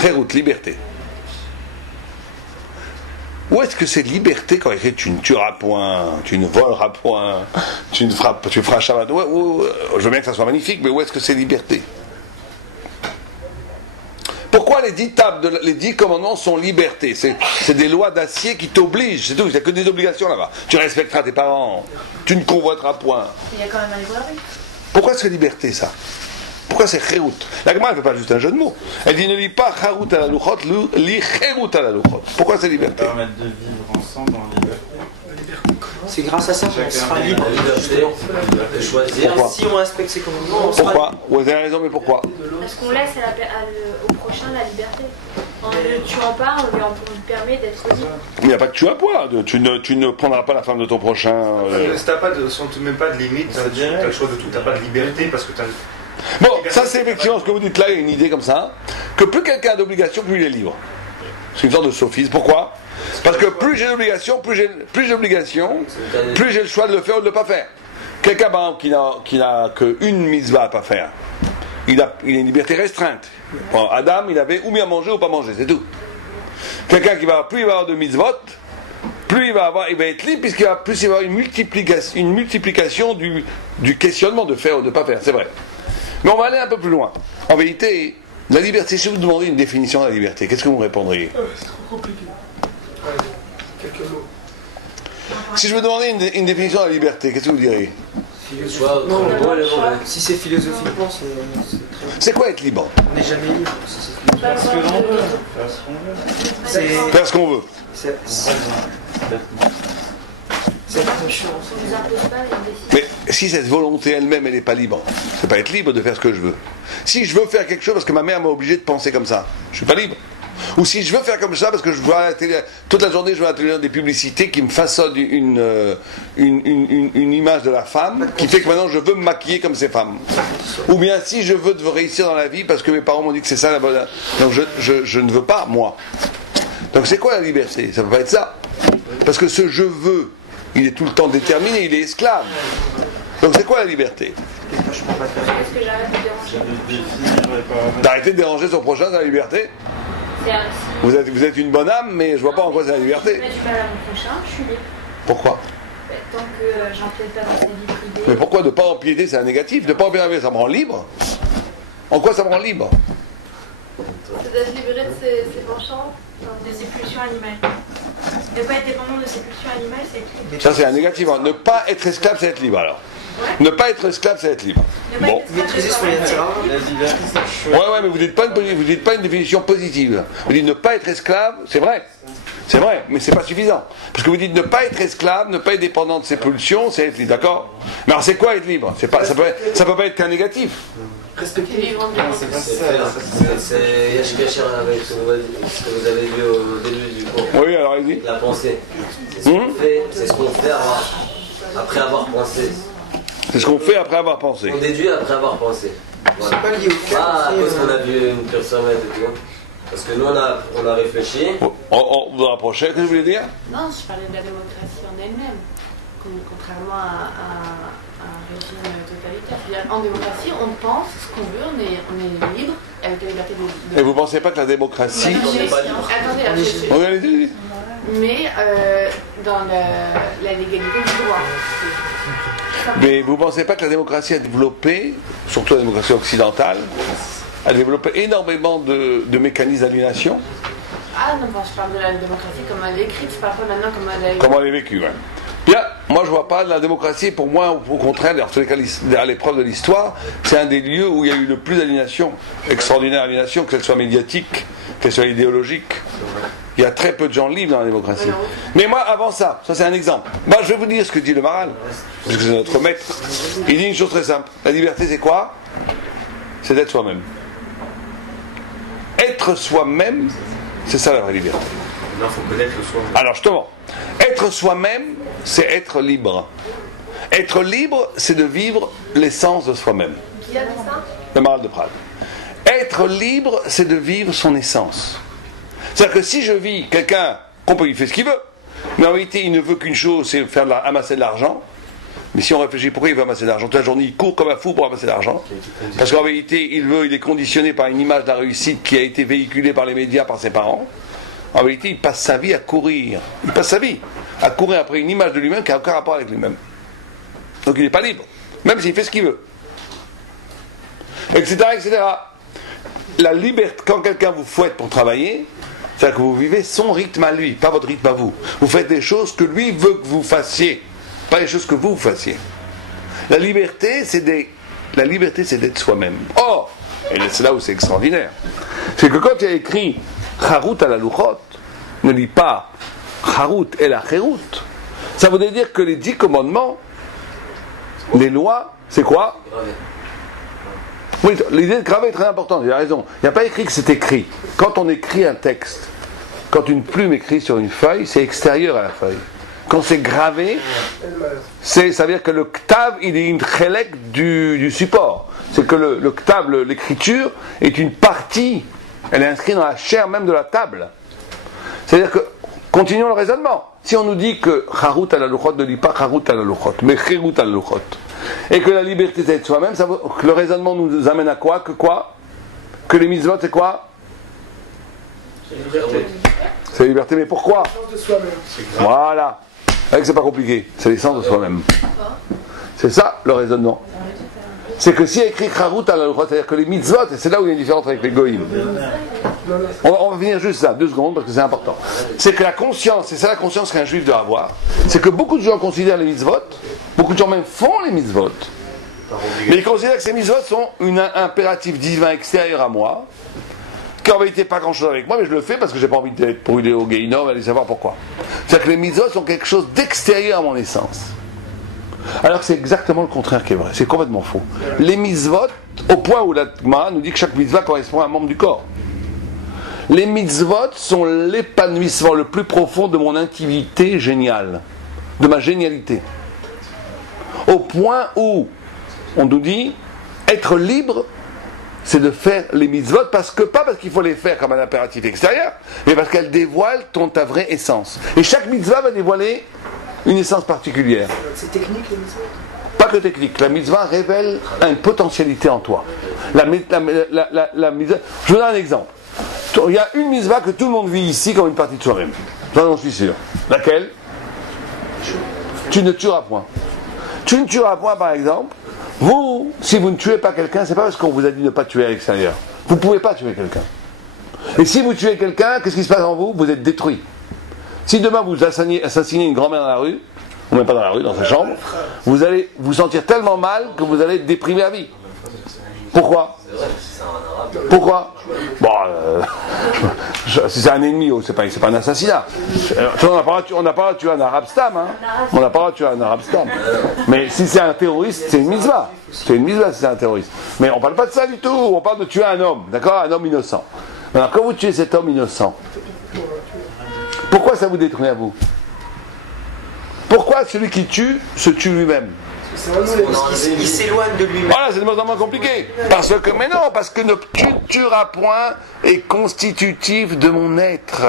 Cherut, liberté. Où est-ce que c'est liberté quand il écrit tu ne tueras point, tu ne voleras point, tu feras Shabbat? Je veux bien que ça soit magnifique, mais où est-ce que c'est liberté? Pourquoi les 10 commandements sont liberté? C'est des lois d'acier qui t'obligent, c'est tout, il n'y a que des obligations là-bas. Tu respecteras tes parents, tu ne convoiteras point. Il y a quand même un librairie. Pourquoi c'est liberté ça? Pourquoi c'est Cherut? La Gemara ne fait pas juste un jeu de mots. Elle dit ne lis pas Charut à la luchot, lis Cherut à la luchot. Pourquoi c'est liberté? Ça permet de vivre ensemble en liberté. C'est grâce à ça qu'on sera libre de choisir. Pourquoi? Si on respecte ses commandements, on sera Pourquoi? Vous avez raison, mais pourquoi? Parce qu'on laisse au prochain la liberté. En ne tuant pas, on lui permet d'être libre. Il n'y a pas de tu à poids. Tu ne prendras pas la femme de ton prochain. Si t'as pas même pas de limite, t'as le choix de tout. T'as pas de liberté parce que t'as. Bon, ça c'est effectivement ce que vous dites là, il y a une idée comme ça, que plus quelqu'un a d'obligation, plus il est libre. C'est une sorte de sophisme. Pourquoi? Parce que plus j'ai d'obligation, plus j'ai le choix de le faire ou de ne pas faire. Quelqu'un par exemple qui n'a qu'une mitzvah à pas faire, il a une liberté restreinte. Bon, Adam, il avait ou bien manger ou pas manger, c'est tout. Quelqu'un plus il va avoir de mitzvot, plus il va être libre, puisqu'il va avoir une multiplication du questionnement de faire ou de ne pas faire, c'est vrai. Mais on va aller un peu plus loin. En vérité, la liberté, si vous demandez une définition de la liberté, qu'est-ce que vous répondriez? C'est trop compliqué. Quelques mots. Si je vous demandais une définition de la liberté, qu'est-ce que vous diriez? Non, si c'est philosophiquement, c'est très... C'est quoi être libre? On n'est jamais libre. Faire ce que l'on veut. Faire ce qu'on veut. Mais si cette volonté elle-même, elle n'est pas libre, c'est pas être libre de faire ce que je veux. Si je veux faire quelque chose parce que ma mère m'a obligé de penser comme ça, je suis pas libre. Ou si je veux faire comme ça parce que je vois à la télé, toute la journée je vois à la télé des publicités qui me façonnent une image de la femme qui fait que maintenant je veux me maquiller comme ces femmes. Ou bien si je veux réussir dans la vie parce que mes parents m'ont dit que c'est ça la bonne. Donc je ne veux pas, moi. Donc c'est quoi la liberté? Ça peut pas être ça. Parce que ce je veux, il est tout le temps déterminé, il est esclave. Donc c'est quoi la liberté? Est-ce que j'arrête de déranger? D'arrêter de déranger son prochain, c'est la liberté? Vous êtes une bonne âme, mais je vois pas en quoi c'est la liberté. Je suis pas là mon prochain, je suis libre. Pourquoi? Tant que j'empiète pas dans sa vie privée. Mais pourquoi de ne pas empiéter, c'est un négatif? De ne pas empiéter, ça me rend libre? En quoi ça me rend libre? C'est d'être libéré de ses penchants, de ses pulsions animales. Ne pas être dépendant de ses pulsions animales, c'est être libre. Ça, c'est un négatif. Ne pas être esclave, c'est être libre, alors. Ne pas être esclave, c'est être libre. Bon. Maîtriser son intérêt. Ouais, mais vous dites pas une définition positive. Vous dites ne pas être esclave, c'est vrai. C'est vrai, mais c'est pas suffisant. Parce que vous dites ne pas être esclave, ne pas être dépendant de ses pulsions, c'est être libre, d'accord? Mais alors c'est quoi être libre? Ça peut pas être qu'un négatif. Respecter. vivre en C'est pas ça. C'est Yash Kasher avec ce que vous avez vu au début du cours. Oui, alors allez-y. La pensée. C'est ce qu'on fait après avoir pensé. C'est ce qu'on fait après avoir pensé. On déduit après avoir pensé. Voilà. C'est pas lié au cœur. Ah, à cause qu'on a vu une personne et tout. Parce que nous, on a réfléchi. On vous rapprochez, qu'est-ce que vous voulez dire? Non, je parlais de la démocratie en elle-même. Contrairement à un régime totalitaire. En démocratie, on pense ce qu'on veut, on est libre, avec la liberté de... Et vous ne pensez pas que la démocratie... On n'est pas libre. Attendez, Oui, allez-y. Mais dans la légalité du droit. Mais vous ne pensez pas que la démocratie a développé, surtout la démocratie occidentale, a développé énormément de mécanismes d'aliénation? Ah non, je parle de la démocratie comme elle est écrite, je parle pas maintenant comme elle est... Comment elle est vécue, ouais. Bien, moi je vois pas la démocratie, pour moi, au contraire, à l'épreuve de l'histoire, c'est un des lieux où il y a eu le plus d'aliénation, extraordinaire aliénation, qu'elle soit médiatique, qu'elle soit idéologique. Il y a très peu de gens libres dans la démocratie. Mais moi, avant ça c'est un exemple. Moi, je vais vous dire ce que dit le Maharal, parce que c'est notre maître. Il dit une chose très simple. La liberté, c'est quoi? C'est d'être soi-même. Être soi-même, c'est ça la vraie liberté. Non, il faut connaître le soi. Alors justement, être soi-même, c'est être libre. Être libre, c'est de vivre l'essence de soi-même. Qui a dit ça? Le Maharal de Prague. Être libre, c'est de vivre son essence. C'est-à-dire que si je vis quelqu'un, il fait ce qu'il veut, mais en réalité il ne veut qu'une chose, c'est amasser de l'argent. Mais si on réfléchit, pourquoi il veut amasser de l'argent? Toute la journée il court comme un fou pour amasser de l'argent. Parce qu'en réalité il est conditionné par une image de la réussite qui a été véhiculée par les médias, par ses parents. En réalité il passe sa vie à courir. Il passe sa vie à courir après une image de lui-même qui n'a aucun rapport avec lui-même. Donc il n'est pas libre, même s'il fait ce qu'il veut. Etc. etc. La liberté, quand quelqu'un vous fouette pour travailler, c'est-à-dire que vous vivez son rythme à lui, pas votre rythme à vous. Vous faites des choses que lui veut que vous fassiez, pas les choses que vous fassiez. La liberté, c'est d'être soi-même. Or, et c'est là où c'est extraordinaire, c'est que quand il y a écrit Charut à la Luchot, ne lis pas Charut et la Cherut. Ça voudrait dire que les 10 commandements, les lois, c'est quoi? Oui, l'idée de graver est très importante, il a raison. Il n'y a pas écrit que c'est écrit. Quand on écrit un texte, quand une plume écrit sur une feuille, c'est extérieur à la feuille. Quand c'est gravé, ça veut dire que le ktav, il est une chelek du support. C'est que le ktav, l'écriture, est une partie, elle est inscrite dans la chair même de la table. C'est-à-dire que, continuons le raisonnement. Si on nous dit que Charut à la Luchot ne dit pas Charut à la Luchot, mais Cherut à la Luchot, et que la liberté c'est d'être soi-même, que le raisonnement nous amène à quoi? Que les mitzvot c'est quoi? C'est la liberté. C'est la liberté, mais pourquoi? L'essence de soi-même. Voilà. C'est pas compliqué, c'est l'essence de soi-même. C'est ça le raisonnement. C'est que si il y a écrit Charut à la Luchot, c'est-à-dire que les mitzvot, et c'est là où il y a une différence avec les goïm. On va finir juste ça, 2 secondes, parce que c'est important. C'est que la conscience, c'est ça la conscience qu'un juif doit avoir, c'est que beaucoup de gens considèrent les mitzvot, beaucoup de gens même font les mitzvot, mais ils considèrent que ces mitzvot sont un impératif divin extérieur à moi, qu'en vérité pas grand chose avec moi, mais je le fais parce que j'ai pas envie d'être brûlé au Guéhinom, allez savoir pourquoi. C'est-à-dire que les mitzvot sont quelque chose d'extérieur à mon essence. Alors que c'est exactement le contraire qui est vrai, c'est complètement faux. Les mitzvot, au point où la Gemara nous dit que chaque mitzvah correspond à un membre du corps. Les mitzvot sont l'épanouissement le plus profond de mon intimité géniale, de ma génialité. Au point où on nous dit être libre, c'est de faire les mitzvot pas parce qu'il faut les faire comme un impératif extérieur, mais parce qu'elles dévoilent ta vraie essence. Et chaque mitzvah va dévoiler une essence particulière. C'est technique les mitzvot? Pas que technique. La mitzvah révèle une potentialité en toi. La mitzvah, je vous donne un exemple. Il y a une mitzvah que tout le monde vit ici comme une partie de soi-même. J'en suis sûr. Laquelle? Tu ne tueras point. Tu ne tueras point, par exemple. Vous, si vous ne tuez pas quelqu'un, c'est pas parce qu'on vous a dit de ne pas tuer à l'extérieur. Vous ne pouvez pas tuer quelqu'un. Et si vous tuez quelqu'un, qu'est-ce qui se passe en vous? Vous êtes détruit. Si demain vous assassinez une grand-mère dans la rue, ou même pas dans la rue, dans sa chambre, vous allez vous sentir tellement mal que vous allez être déprimé à vie. Pourquoi? Pourquoi? Bon, si c'est un ennemi, c'est pas un assassinat. On n'a pas le droit de tuer un arabe stam, hein. On n'a pas le droit de tuer un arabe stam. Mais si c'est un terroriste, c'est une mitzvah. C'est une mitzvah si c'est un terroriste. Mais on ne parle pas de ça du tout. On parle de tuer un homme, d'accord? Un homme innocent. Alors quand vous tuez cet homme innocent, pourquoi ça vous détruit à vous? Pourquoi celui qui tue se tue lui-même? Il s'éloigne de lui-même. Voilà, c'est de moins en moins compliqué. Parce que tu ne tueras point est constitutif de mon être.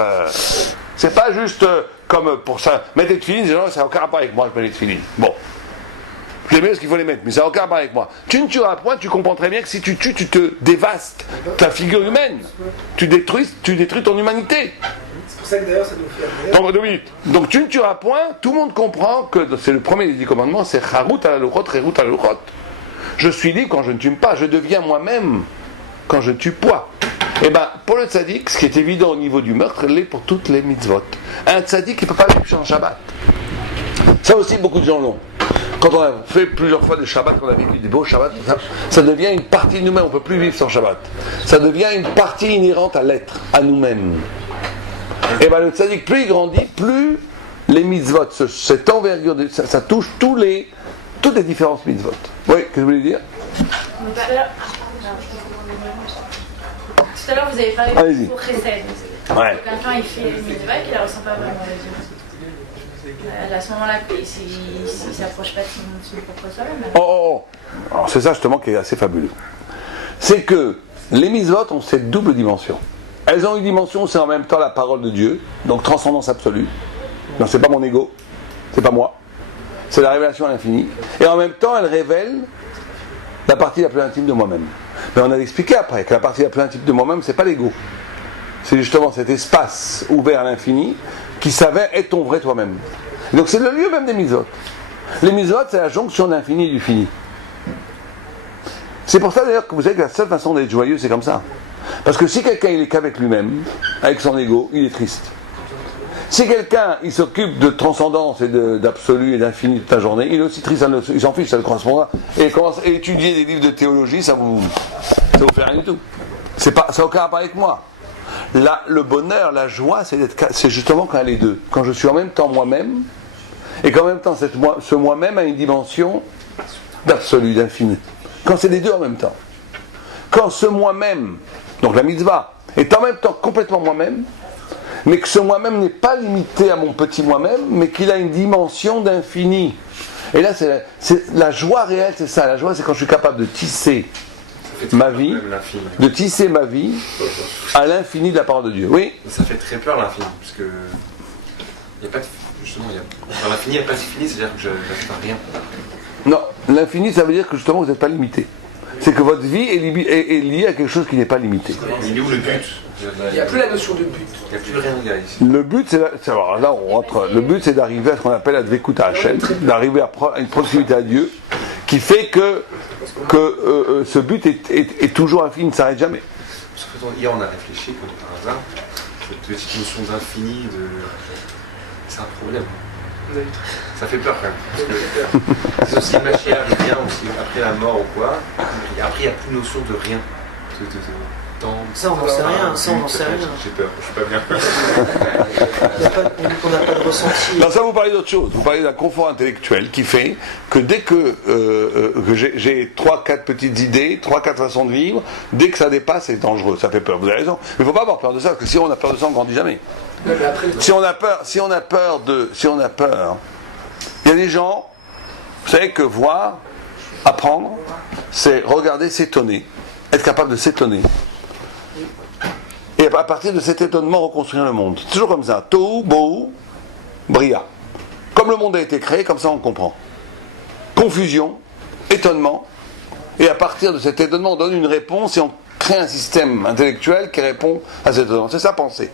C'est pas juste comme pour ça. Mettre les tefilines, ça n'a aucun rapport avec moi, je mets les tefilines. Bon. Je les mets parce qu'il faut les mettre, mais ça n'a aucun rapport avec moi. Tu ne tueras point, tu comprends très bien que si tu tues, tu te dévastes ta figure humaine. Tu détruis ton humanité. C'est pour ça que d'ailleurs ça nous fait. Donc tu ne tueras point, tout le monde comprend que c'est le premier des 10 commandements, c'est Charut à la Luchot, Cherut à la Luchot. Je suis libre quand je ne tue pas, je deviens moi-même quand je tue pas. Et bien, pour le tzaddik, ce qui est évident au niveau du meurtre, l'est pour toutes les mitzvot. Un tzaddik, il ne peut pas vivre sans Shabbat. Ça aussi, beaucoup de gens l'ont. Quand on a fait plusieurs fois des Shabbats, qu'on a vécu des beaux Shabbats, ça devient une partie de nous-mêmes, on ne peut plus vivre sans Shabbat. Ça devient une partie inhérente à l'être, à nous-mêmes. Et bien le tzaddik, plus il grandit, plus les mitzvot, cette envergure, ça touche toutes les différentes mitzvot. Oui, qu'est-ce que vous voulez dire? Tout à l'heure, vous avez parlé du pour Chesed. Ouais. Quelqu'un, il fait une mitzvah qu'il ne ressent pas vraiment la Dieu. À ce moment-là, il ne s'approche pas de son propre soi-même. Alors c'est ça justement qui est assez fabuleux. C'est que les mitzvot ont cette double dimension. Elles ont une dimension, c'est en même temps la parole de Dieu, donc transcendance absolue. Non, c'est pas mon ego, c'est pas moi. C'est la révélation à l'infini. Et en même temps, elles révèlent la partie la plus intime de moi-même. Mais on a expliqué après que la partie la plus intime de moi-même, c'est pas l'ego. C'est justement cet espace ouvert à l'infini qui s'avère être ton vrai toi-même. Et donc c'est le lieu même des mitzvot. Les mitzvot, c'est la jonction de l'infini et du fini. C'est pour ça d'ailleurs que vous savez que la seule façon d'être joyeux, c'est comme ça. Parce que si quelqu'un il est qu'avec lui-même, avec son ego, il est triste. Si quelqu'un il s'occupe de transcendance et d'absolu et d'infini toute la journée, il est aussi triste, il s'en fiche, ça ne correspond pas. Et il commence à étudier des livres de théologie, ça vous fait rien du tout. Ça n'a aucun rapport avec moi. Là, le bonheur, la joie, c'est justement quand elle est deux. Quand je suis en même temps moi-même, et qu'en même temps ce moi-même a une dimension d'absolu, d'infini. Quand c'est les deux en même temps. Quand ce moi-même, donc la mitzvah, est en même temps complètement moi-même, mais que ce moi-même n'est pas limité à mon petit moi-même, mais qu'il a une dimension d'infini. Et là, c'est la joie réelle, c'est ça. La joie, c'est quand je suis capable de tisser ma vie, à l'infini de la parole de Dieu. Oui. Ça fait très peur l'infini, parce que il n'y a pas de, justement, dans l'infini, il n'y a pas de fini, c'est-à-dire que je ne fais pas rien. Non, l'infini, ça veut dire que justement, vous n'êtes pas limité. C'est que votre vie est liée à quelque chose qui n'est pas limité. Il est où le but? Il n'y a plus la notion de but. Il n'y a plus rien à ici. Le but, le but, c'est d'arriver à ce qu'on appelle la dvekut Hashem, d'arriver à une proximité à Dieu, qui fait que ce but est toujours infini, ne s'arrête jamais. Hier, on a réfléchi, comme par hasard, cette petite notion d'infini, c'est un problème. Ça fait peur quand même. Parce que si Mashiach vient aussi après la mort ou quoi, après il n'y a plus notion de rien. Ça on n'en sait rien, J'ai peur, je suis pas bien. On n'a pas de ressenti. Non, ça vous parlez d'autre chose. Vous parlez d'un confort intellectuel qui fait que dès que j'ai 3-4 petites idées, 3-4 façons de vivre, dès que ça dépasse, c'est dangereux, ça fait peur. Vous avez raison. Mais il ne faut pas avoir peur de ça, parce que si on a peur de ça, on ne grandit jamais. Si on a peur, il y a des gens, vous savez que voir, apprendre, c'est regarder, s'étonner, être capable de s'étonner. Et à partir de cet étonnement, reconstruire le monde. C'est toujours comme ça. Tohu, Bohu, Bria. Comme le monde a été créé, comme ça on comprend. Confusion, étonnement, et à partir de cet étonnement, on donne une réponse et on crée un système intellectuel qui répond à cet étonnement. C'est ça, penser.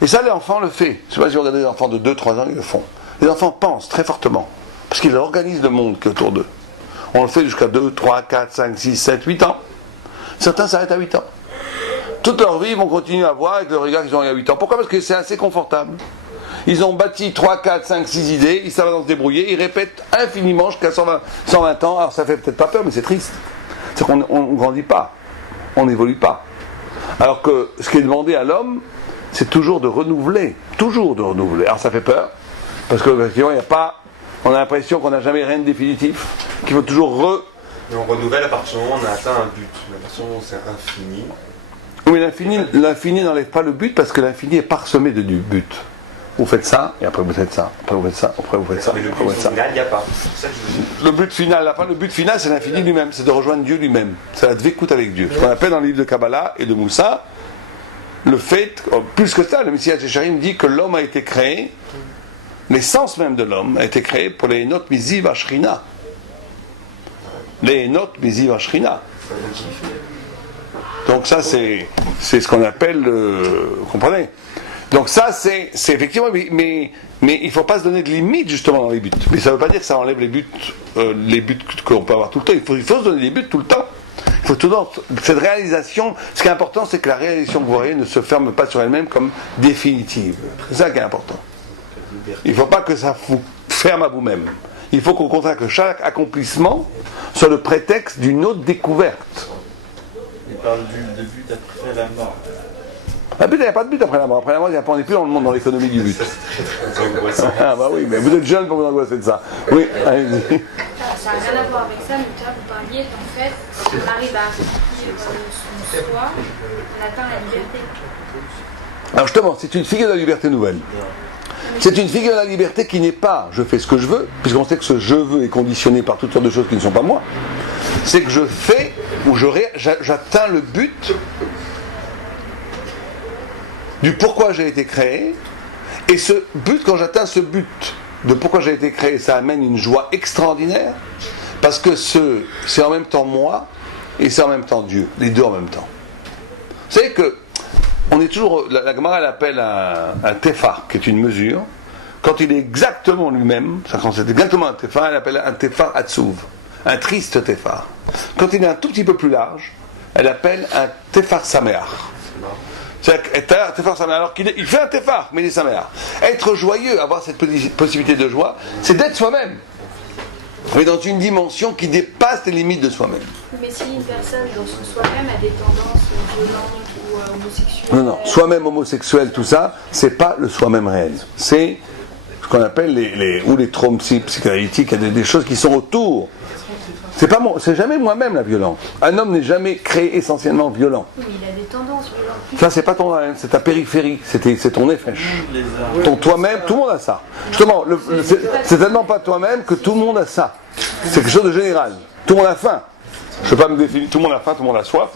Et ça, les enfants le font. Je ne sais pas si vous regardez les enfants de 2-3 ans, ils le font. Les enfants pensent très fortement, parce qu'ils organisent le monde qui est autour d'eux. On le fait jusqu'à 2, 3, 4, 5, 6, 7, 8 ans. Certains s'arrêtent à 8 ans. Toute leur vie, ils vont continuer à voir avec le regard qu'ils ont eu à 8 ans. Pourquoi ? Parce que c'est assez confortable. Ils ont bâti 3, 4, 5, 6 idées, ils savent se débrouiller, ils répètent infiniment jusqu'à 120 ans. Alors ça fait peut-être pas peur, mais c'est triste. C'est qu'on ne grandit pas, on n'évolue pas. Alors que ce qui est demandé à l'homme, c'est toujours de renouveler. Alors ça fait peur, parce que effectivement, on a l'impression qu'on n'a jamais rien de définitif, qu'il faut toujours Mais on renouvelle à partir du moment où on a atteint un but. À partir du moment où c'est infini. Oui, l'infini n'enlève pas le but, parce que l'infini est parsemé du but. Vous faites ça, et après vous faites ça, après vous faites ça, après vous faites ça. Mais le but final, il n'y a pas. Le but final, le but final, c'est l'infini lui-même, c'est de rejoindre Dieu lui-même. C'est la dvekut avec Dieu. Ce qu'on appelle dans le livre de Kabbalah et de Moussa, le fait, plus que ça, le Messias Yesharim dit que l'homme a été créé, l'essence même de l'homme a été créé pour les Enot Miziv Ashrina. Les Enot Miziv Ashrina. Donc ça, c'est ce qu'on appelle, vous comprenez ? Donc ça, c'est effectivement, mais il ne faut pas se donner de limites justement dans les buts. Mais ça ne veut pas dire que ça enlève les buts qu'on peut avoir tout le temps. Il faut se donner des buts tout le temps. Il faut tout le temps. Cette réalisation, ce qui est important, c'est que la réalisation que vous voyez ne se ferme pas sur elle-même comme définitive. C'est ça qui est important. Il ne faut pas que ça vous ferme à vous-même. Il faut qu'au contraire que chaque accomplissement soit le prétexte d'une autre découverte. Il parle de but après la mort. Ah, putain, il n'y a pas de but après la mort. Après la mort, on n'est plus dans le monde, dans l'économie du but. Ah bah oui, mais vous êtes jeune pour vous angoisser de ça. Oui, allez-y. Ça n'a rien à voir avec ça, mais tu vois, vous parliez qu'en fait, quand on arrive à accomplir son soi, on atteint la liberté. Alors justement, c'est une figure de la liberté nouvelle. C'est une figure de la liberté qui n'est pas je fais ce que je veux, puisqu'on sait que ce je veux est conditionné par toutes sortes de choses qui ne sont pas moi. C'est que je fais ou j'atteins le but du pourquoi j'ai été créé. Et ce but, quand j'atteins ce but de pourquoi j'ai été créé, ça amène une joie extraordinaire, parce que c'est en même temps moi et c'est en même temps Dieu, les deux en même temps. Vous savez que on est toujours, la Gemara elle appelle un tefar, qui est une mesure, quand il est exactement lui-même, quand c'est exactement un tefar, elle appelle un tefar atzouv, un triste tefar. Quand il est un tout petit peu plus large, elle appelle un tefar sameach. C'est-à-dire, tefar sameach, alors qu'il fait un tefar, mais il est sameach. Être joyeux, avoir cette possibilité de joie, c'est d'être soi-même. Mais dans une dimension qui dépasse les limites de soi-même. Mais si une personne dans son soi-même a des tendances violentes ou homosexuelles... Non, soi-même homosexuel, tout ça, c'est pas le soi-même réel. C'est ce qu'on appelle les traumes psychanalytiques, il y a des choses qui sont autour. C'est jamais moi-même la violence. Un homme n'est jamais créé essentiellement violent. Oui, mais il a des tendances violentes. Ça, c'est pas ton c'est ta périphérie, c'est ton effet. Ton toi-même, tout le monde a ça. Justement, c'est tellement pas toi-même que tout le monde a ça. C'est quelque chose de général. Tout le monde a faim. Je ne peux pas me définir. Tout le monde a faim, tout le monde a soif.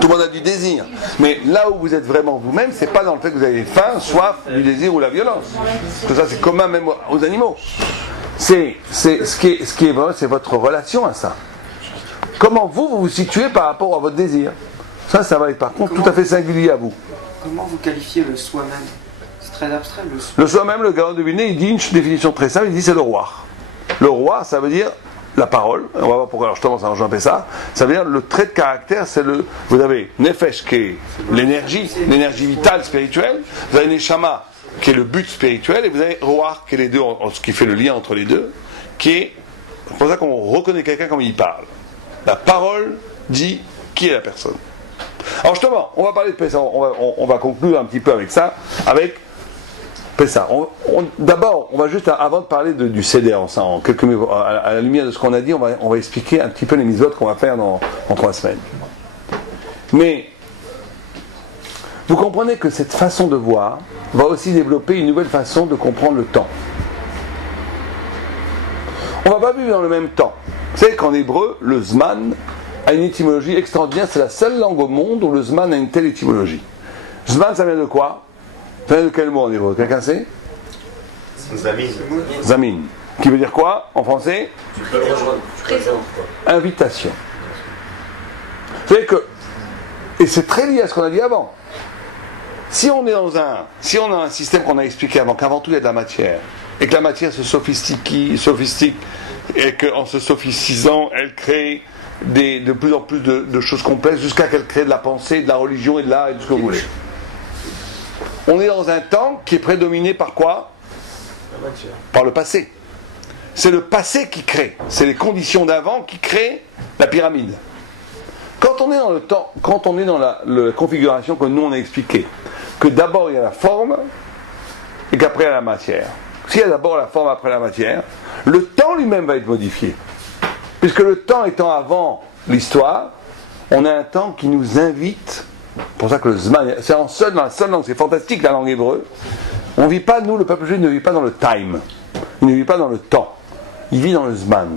Tout le monde a du désir. Mais là où vous êtes vraiment vous-même, c'est pas dans le fait que vous avez faim, soif, du désir ou la violence. Parce que ça, c'est commun même aux animaux. C'est ce qui est vrai, c'est votre relation à ça. Comment vous vous situez par rapport à votre désir. Ça va être par contre tout à fait singulier à vous. Comment vous qualifiez le soi-même? C'est très abstrait. Le soi-même, le Gaon de Vilna, il dit une définition très simple, il dit c'est le roi. Le roi, ça veut dire la parole. On va voir pourquoi, alors justement, ça rejoint ça. Ça veut dire le trait de caractère, c'est vous avez Nefesh qui est l'énergie vitale spirituelle, vous avez Neshama qui est le but spirituel, et vous avez Roar qui est les deux, ce qui fait le lien entre les deux, qui est, c'est pour ça qu'on reconnaît quelqu'un comme il parle. La parole dit qui est la personne. Alors justement, on va parler de Pessah, on va conclure un petit peu avec ça, avec Pessah. D'abord, on va juste, avant de parler du Seder, en quelques minutes, à la lumière de ce qu'on a dit, on va expliquer un petit peu les mitzvot qu'on va faire en 3 semaines. Mais vous comprenez que cette façon de voir va aussi développer une nouvelle façon de comprendre le temps. On ne va pas vivre dans le même temps. Vous savez qu'en hébreu, le Zman a une étymologie extraordinaire. C'est la seule langue au monde où le Zman a une telle étymologie. Zman, ça vient de quoi? Ça vient de quel mot en hébreu? Quelqu'un sait? Zamin. Zamin. Qui veut dire quoi en français? Tu peux le rejoindre. Présent. Invitation. Vous savez que, et c'est très lié à ce qu'on a dit avant. Si on a un système qu'on a expliqué avant, qu'avant tout il y a de la matière, et que la matière se sophistique, et qu'en se sophistisant, elle crée de plus en plus de choses complexes, jusqu'à qu'elle crée de la pensée, de la religion et de l'art et de ce que vous voulez. On est dans un temps qui est prédominé par quoi? Par le passé. C'est le passé qui crée, c'est les conditions d'avant qui créent la pyramide. Quand on est dans le temps, quand on est dans la configuration que nous on a expliquée, que d'abord il y a la forme et qu'après il y a la matière. S'il y a d'abord la forme après la matière, le temps lui-même va être modifié. Puisque le temps étant avant l'histoire, on a un temps qui nous invite, pour ça que le Zman, c'est dans la seule langue, c'est fantastique la langue hébreu, on vit pas, nous le peuple juif ne vit pas dans le time, il ne vit pas dans le temps, il vit dans le Zman.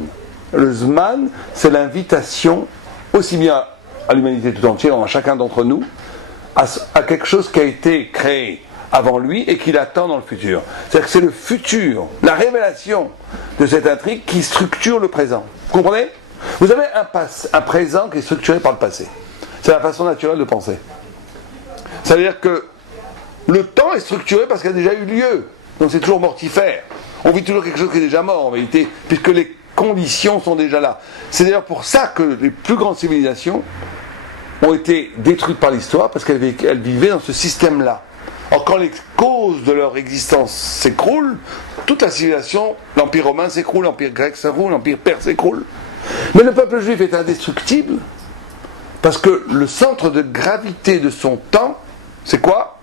Le Zman, c'est l'invitation aussi bien à l'humanité tout entière, à chacun d'entre nous, à quelque chose qui a été créé avant lui et qui l'attend dans le futur. C'est-à-dire que c'est le futur, la révélation de cette intrigue qui structure le présent. Vous comprenez? Vous avez un présent qui est structuré par le passé. C'est la façon naturelle de penser. C'est-à-dire que le temps est structuré parce qu'il a déjà eu lieu. Donc c'est toujours mortifère. On vit toujours quelque chose qui est déjà mort en vérité, puisque les conditions sont déjà là. C'est d'ailleurs pour ça que les plus grandes civilisations ont été détruites par l'histoire, parce qu'elles vivaient dans ce système-là. Or, quand les causes de leur existence s'écroulent, toute la civilisation, l'Empire romain s'écroule, l'Empire grec s'écroule, l'Empire perse s'écroule. Mais le peuple juif est indestructible, parce que le centre de gravité de son temps, C'est quoi?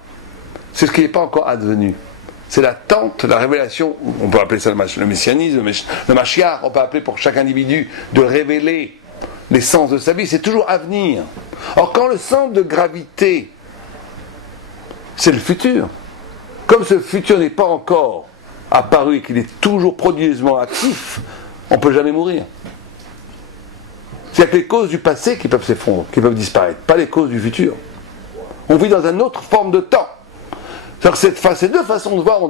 C'est ce qui n'est pas encore advenu. C'est l'attente, la révélation, on peut appeler ça le messianisme, le Mashiach, on peut appeler pour chaque individu de révéler l'essence de sa vie, c'est toujours à venir. Or, quand le centre de gravité, c'est le futur, comme ce futur n'est pas encore apparu et qu'il est toujours prodigieusement actif, on ne peut jamais mourir. C'est-à-dire que les causes du passé qui peuvent s'effondrer, qui peuvent disparaître, pas les causes du futur. On vit dans une autre forme de temps. C'est-à-dire que ces deux façons de voir ont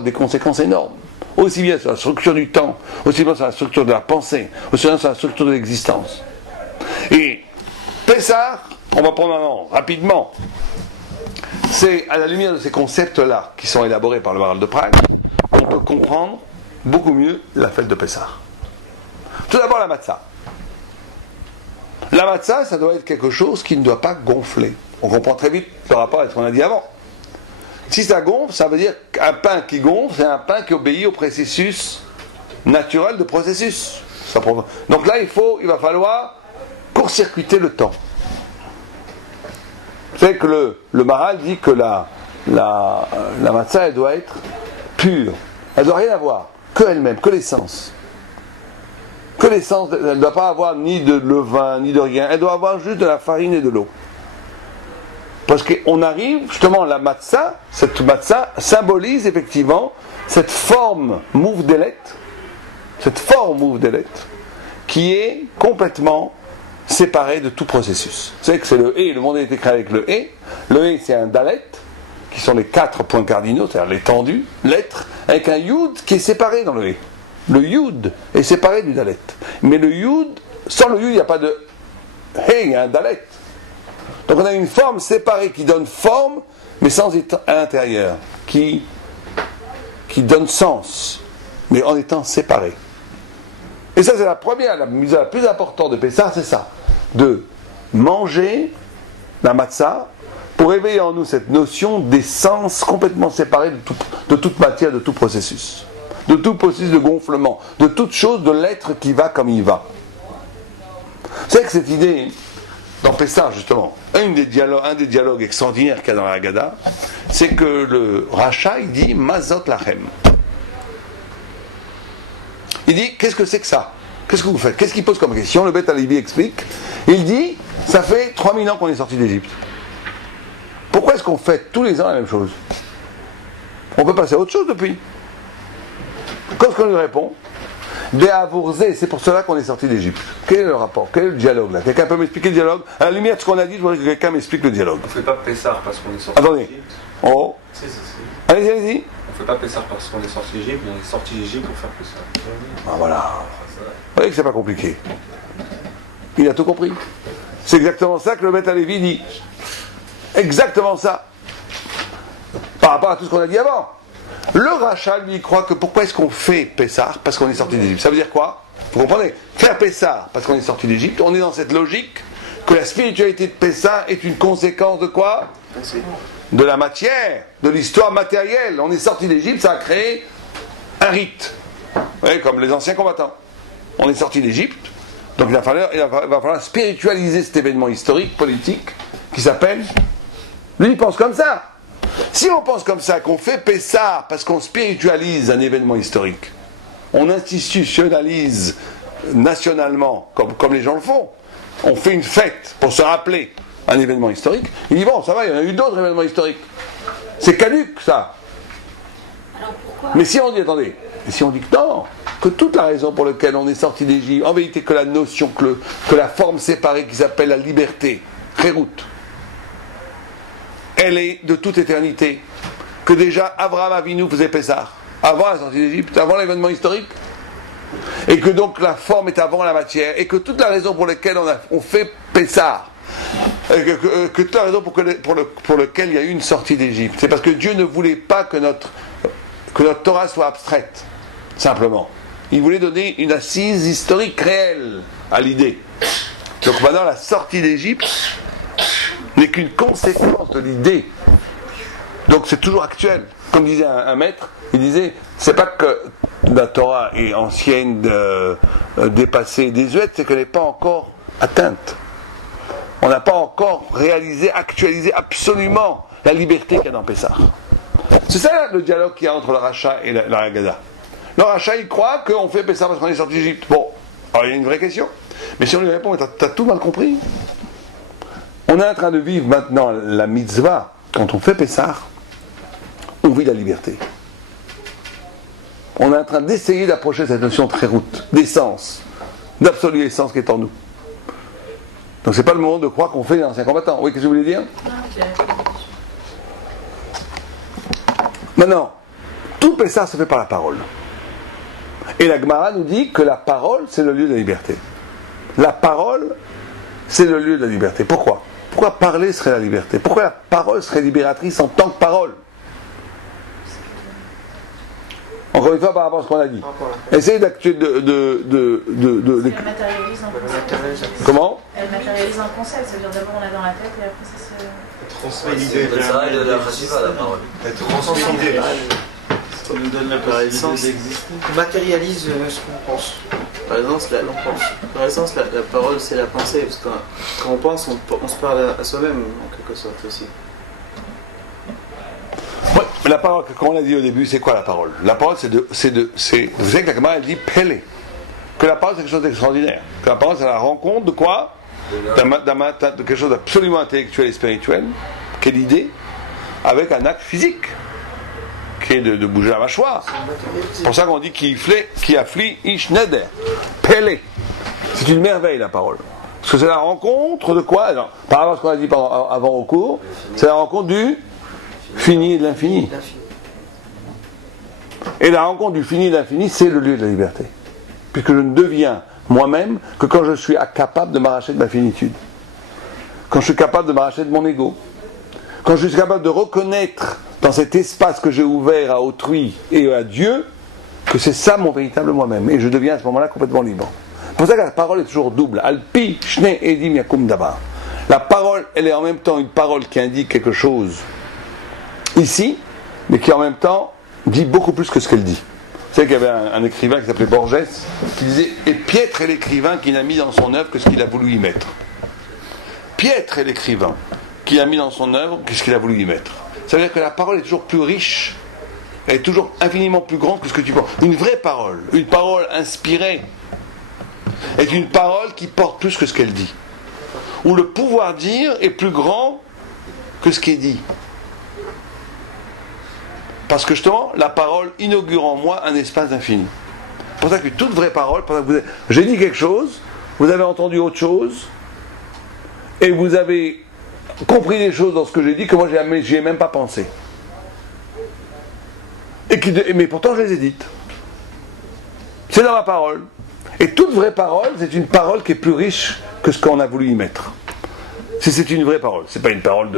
des conséquences énormes. Aussi bien sur la structure du temps, aussi bien sur la structure de la pensée, aussi bien sur la structure de l'existence. Et Pessah, on va prendre un an, rapidement, c'est à la lumière de ces concepts-là qui sont élaborés par le Maharal de Prague, on peut comprendre beaucoup mieux la fête de Pessah. Tout d'abord la matzah. La matzah, ça doit être quelque chose qui ne doit pas gonfler. On comprend très vite le rapport avec ce qu'on a dit avant. Si ça gonfle, ça veut dire qu'un pain qui gonfle, c'est un pain qui obéit au processus naturel de processus. Donc là, il va falloir court-circuiter le temps. C'est que le Maharal dit que la matzah, elle doit être pure. Elle ne doit rien avoir, que elle-même, que l'essence. Que l'essence, elle ne doit pas avoir ni de levain, ni de rien. Elle doit avoir juste de la farine et de l'eau. Parce qu'on arrive, justement, cette matzah symbolise effectivement cette forme mouvdelet, qui est complètement séparée de tout processus. Vous savez que c'est le monde a été créé avec le et. Le et, c'est un dalet, qui sont les 4 points cardinaux, c'est-à-dire l'étendue, l'être, avec un yud qui est séparé dans le et. Le yud est séparé du dalet. Mais le yud, sans le yud, il n'y a pas de hé, il y a un dalet. Donc on a une forme séparée qui donne forme, mais sans être à l'intérieur, qui donne sens, mais en étant séparée. Et ça, c'est la première, la mise la plus importante de Pessah, c'est ça, de manger la matzah pour éveiller en nous cette notion d'essence complètement séparée de toute matière, de tout processus, de tout processus de gonflement, de toute chose de l'être qui va comme il va. C'est que cette idée, dans Pessah justement, un des dialogues extraordinaires qu'il y a dans la Haggadah, c'est que le Racha, il dit Mazot Lachem. Il dit, qu'est-ce que c'est que ça? Qu'est-ce que vous faites? Qu'est-ce qu'il pose comme question? Le Beth Alevi explique. Il dit, ça fait 3000 ans qu'on est sorti d'Égypte. Pourquoi est-ce qu'on fait tous les ans la même chose? On peut passer à autre chose depuis. Qu'est-ce qu'on lui répond? C'est pour cela qu'on est sorti d'Égypte. Quel est le rapport? Quel est le dialogue là? Quelqu'un peut m'expliquer le dialogue? À la lumière de ce qu'on a dit, je voudrais que quelqu'un m'explique le dialogue. On ne fait pas Pessah parce qu'on est sorti d'Égypte. Attendez. Oh. Allez-y. On ne fait pas Pessah parce qu'on est sorti d'Égypte, mais on est sorti d'Égypte pour faire Pessah. Ah voilà. Vous voyez que c'est pas compliqué. Il a tout compris. C'est exactement ça que le Beth Alevi dit. Exactement ça. Par rapport à tout ce qu'on a dit avant. Le Racha, lui, croit que pourquoi est-ce qu'on fait Pessah? Parce qu'on est sorti d'Égypte. Ça veut dire quoi? Vous comprenez? Faire Pessah parce qu'on est sorti d'Égypte, on est dans cette logique que la spiritualité de Pessah est une conséquence de quoi? De la matière, de l'histoire matérielle. On est sorti d'Égypte, ça a créé un rite. Vous voyez, comme les anciens combattants. On est sorti d'Égypte, donc il va falloir spiritualiser cet événement historique, politique, qui s'appelle... Lui, il pense comme ça. Si on pense comme ça, qu'on fait Pessah parce qu'on spiritualise un événement historique, on institutionnalise nationalement, comme les gens le font, on fait une fête pour se rappeler un événement historique, il dit bon, ça va, il y en a eu d'autres événements historiques. C'est caduc, ça. Alors pourquoi? Mais si on dit, attendez, et si on dit que non, que toute la raison pour laquelle on est sorti d'Égypte, en vérité que la notion, que la forme séparée qui s'appelle la liberté, Khérout, elle est de toute éternité, que déjà Abraham Avinu faisait Pessah, avant la sortie d'Égypte, avant l'événement historique, et que donc la forme est avant la matière, et que toute la raison pour laquelle on fait Pessah, que toute la raison pour laquelle il y a eu une sortie d'Égypte, c'est parce que Dieu ne voulait pas que notre Torah soit abstraite, simplement. Il voulait donner une assise historique réelle à l'idée. Donc maintenant la sortie d'Égypte n'est qu'une conséquence de l'idée. Donc c'est toujours actuel. Comme disait un maître, il disait, c'est pas que la Torah est ancienne, dépassée, désuète, c'est qu'elle n'est pas encore atteinte. On n'a pas encore réalisé, actualisé absolument la liberté qu'il y a dans Pessah. C'est ça le dialogue qu'il y a entre le rachat et la Haggadah. Le rachat, il croit qu'on fait Pessah parce qu'on est sorti d'Égypte. Bon, alors il y a une vraie question. Mais si on lui répond, t'as tout mal compris. On est en train de vivre maintenant la mitzvah. Quand on fait Pessah, on vit la liberté. On est en train d'essayer d'approcher cette notion de Khérout, d'essence, d'absolue essence qui est en nous. Donc c'est pas le moment de croire qu'on fait l'ancien combattant. Oui, qu'est-ce que vous voulez dire? Maintenant, tout Pessah se fait par la parole. Et la Gemara nous dit que la parole, c'est le lieu de la liberté. La parole, c'est le lieu de la liberté. Pourquoi? Pourquoi parler serait la liberté? Pourquoi la parole serait libératrice en tant que parole? Encore une fois, par rapport à ce qu'on a dit. Essayez d'actuer Elle matérialise un concept. Comment? Elle matérialise un concept, ça veut dire d'abord on l'a dans la tête et après ça se... Transmet l'idée. Elle transmet l'idée. Ça nous donne la possibilité d'exister. On matérialise ce qu'on pense. Par essence, la parole, c'est la pensée. Parce que quand on pense, on se parle à soi-même, en quelque sorte aussi. Oui, mais la parole, comme on l'a dit au début, c'est quoi la parole? La parole, vous savez que la Gemara, elle dit Pélé. Que la parole, c'est quelque chose d'extraordinaire. Que la parole, c'est la rencontre de quoi? De quelque chose d'absolument intellectuel et spirituel, qui est l'idée, avec un acte physique, qui est de bouger la mâchoire. C'est pour ça qu'on dit qui afflit ish neder. Pélé. C'est une merveille, la parole. Parce que c'est la rencontre de quoi? Non, par rapport à ce qu'on a dit avant au cours, c'est la rencontre du fini et de l'infini. Et la rencontre du fini et de l'infini, c'est le lieu de la liberté. Puisque je ne deviens moi-même que quand je suis incapable de m'arracher de ma finitude. Quand je suis capable de m'arracher de mon ego. Quand je suis capable de reconnaître dans cet espace que j'ai ouvert à autrui et à Dieu, que c'est ça mon véritable moi-même. Et je deviens à ce moment-là complètement libre. C'est pour ça que la parole est toujours double. Alpi, shne, edim, yakum, dabar. La parole, elle est en même temps une parole qui indique quelque chose ici, mais qui en même temps dit beaucoup plus que ce qu'elle dit. Vous savez qu'il y avait un écrivain qui s'appelait Borges, qui disait « Et piètre est l'écrivain qui n'a mis dans son œuvre que ce qu'il a voulu y mettre. » Piètre est l'écrivain qui a mis dans son œuvre que ce qu'il a voulu y mettre. Ça veut dire que la parole est toujours plus riche, elle est toujours infiniment plus grande que ce que tu penses. Une vraie parole, une parole inspirée, est une parole qui porte plus que ce qu'elle dit. Où le pouvoir dire est plus grand que ce qui est dit. Parce que justement, la parole inaugure en moi un espace d'infini. C'est pour ça que toute vraie parole, j'ai dit quelque chose, vous avez entendu autre chose, et vous avez compris des choses dans ce que j'ai dit que moi j'y ai même pas pensé. Mais pourtant je les ai dites. C'est dans la parole. Et toute vraie parole, c'est une parole qui est plus riche que ce qu'on a voulu y mettre. Si c'est une vraie parole, c'est pas une parole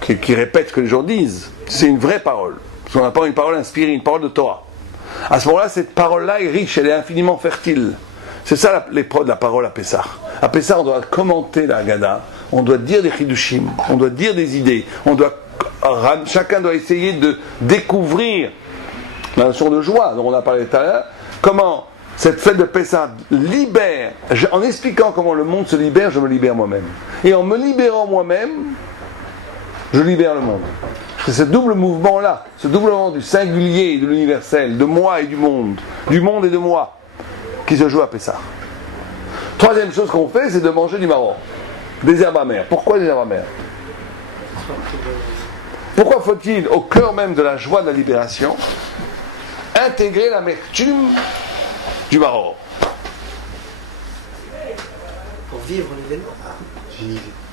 qui répète ce que les gens disent. C'est une vraie parole. Parce qu'on n'a pas une parole inspirée, une parole de Torah. À ce moment-là, cette parole-là est riche, elle est infiniment fertile. C'est ça l'épreuve de la parole à Pessah. À Pessah, on doit commenter la Haggadah, on doit dire des chidushim, on doit dire des idées, chacun doit essayer de découvrir la notion de joie dont on a parlé tout à l'heure. Comment cette fête de Pessah libère, en expliquant comment le monde se libère, je me libère moi-même. Et en me libérant moi-même, je libère le monde. C'est ce double mouvement-là, ce double mouvement du singulier et de l'universel, de moi et du monde et de moi, qui se joue à Pessah. Troisième chose qu'on fait, c'est de manger du marron, des herbes amères. Pourquoi des herbes amères? Pourquoi faut-il, au cœur même de la joie de la libération, intégrer l'amertume du marron? Pour vivre l'événement.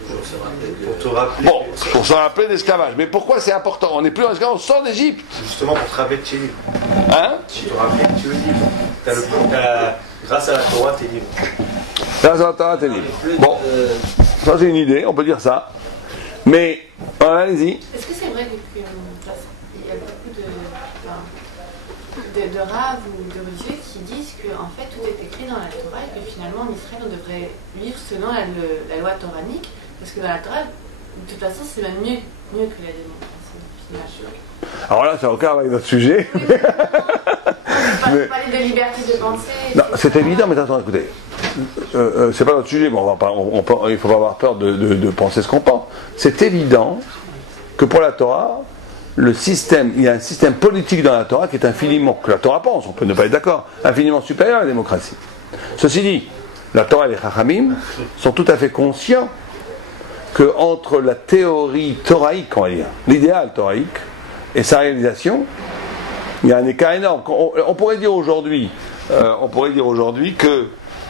Pour te rappeler. Bon, pour se rappeler l'esclavage. Mais pourquoi c'est important? On n'est plus en esclavage, on sort d'Égypte. Justement pour te rappeler que tu es libre. Hein? Pour te rappeler que tu es libre. Grâce à la Torah, tu es libre. Grâce à la Torah, tu es libre. Bon, ça c'est une idée, on peut dire ça. Mais, allez-y. Est-ce que c'est vrai qu'il y a beaucoup de raves ou de religieux qui disent que en fait tout est écrit dans la Torah et que finalement en Israël on devrait vivre selon la loi toranique parce que dans la Torah de toute façon c'est même mieux que la démocratie. Alors là c'est encore avec notre sujet. Oui, on peut parler de liberté de penser. Non, c'est évident, mais attends, écoutez, c'est pas notre sujet, mais il ne faut pas avoir peur de penser ce qu'on pense. C'est évident que pour la Torah, il y a un système politique dans la Torah qui est infiniment, que la Torah pense, on peut ne pas être d'accord, infiniment supérieur à la démocratie. Ceci dit, la Torah et les Chachamim sont tout à fait conscients que entre la théorie toraïque, on va dire, l'idéal toraïque, et sa réalisation, il y a un écart énorme. On pourrait dire aujourd'hui que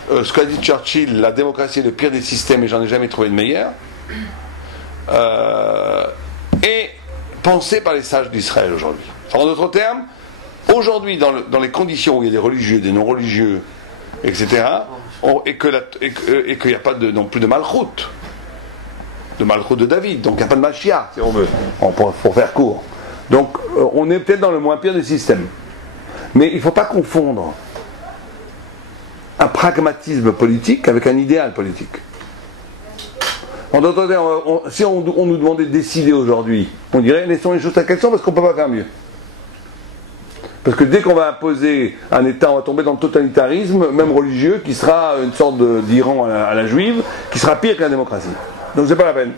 ce qu'a dit Churchill, la démocratie est le pire des systèmes et j'en ai jamais trouvé de meilleur, est pensé par les sages d'Israël aujourd'hui. En d'autres termes, aujourd'hui, dans les conditions où il y a des religieux, des non-religieux, etc., et qu'il n'y a pas non plus de malchoute de David, donc il n'y a pas de Mashiach, si on veut, pour faire court. Donc on est peut-être dans le moins pire des systèmes. Mais il ne faut pas confondre un pragmatisme politique avec un idéal politique. En d'autres termes, si on nous demandait de décider aujourd'hui, on dirait laissons les choses telles qu'elles sont parce qu'on ne peut pas faire mieux. Parce que dès qu'on va imposer un État, on va tomber dans le totalitarisme, même religieux, qui sera une sorte d'Iran à la juive, qui sera pire que la démocratie. Donc c'est pas la peine.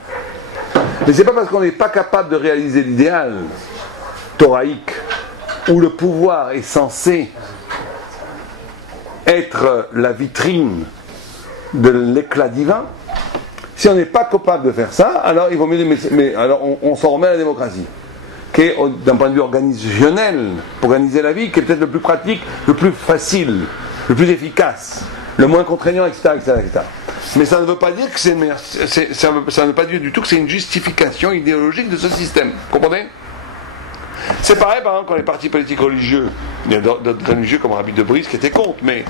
Mais c'est pas parce qu'on n'est pas capable de réaliser l'idéal toraïque, où le pouvoir est censé être la vitrine de l'éclat divin. Si on n'est pas capable de faire ça, alors il vaut mieux. Mais alors on s'en remet à la démocratie, qui est d'un point de vue organisationnel, pour organiser la vie, qui est peut-être le plus pratique, le plus facile, le plus efficace, le moins contraignant, etc., etc., etc. Mais ça ne veut pas dire que ça ne veut pas dire du tout que c'est une justification idéologique de ce système. Comprenez ? C'est pareil, par exemple, quand les partis politiques religieux, il y a d'autres religieux comme Rabbi de Brice qui étaient contre, mais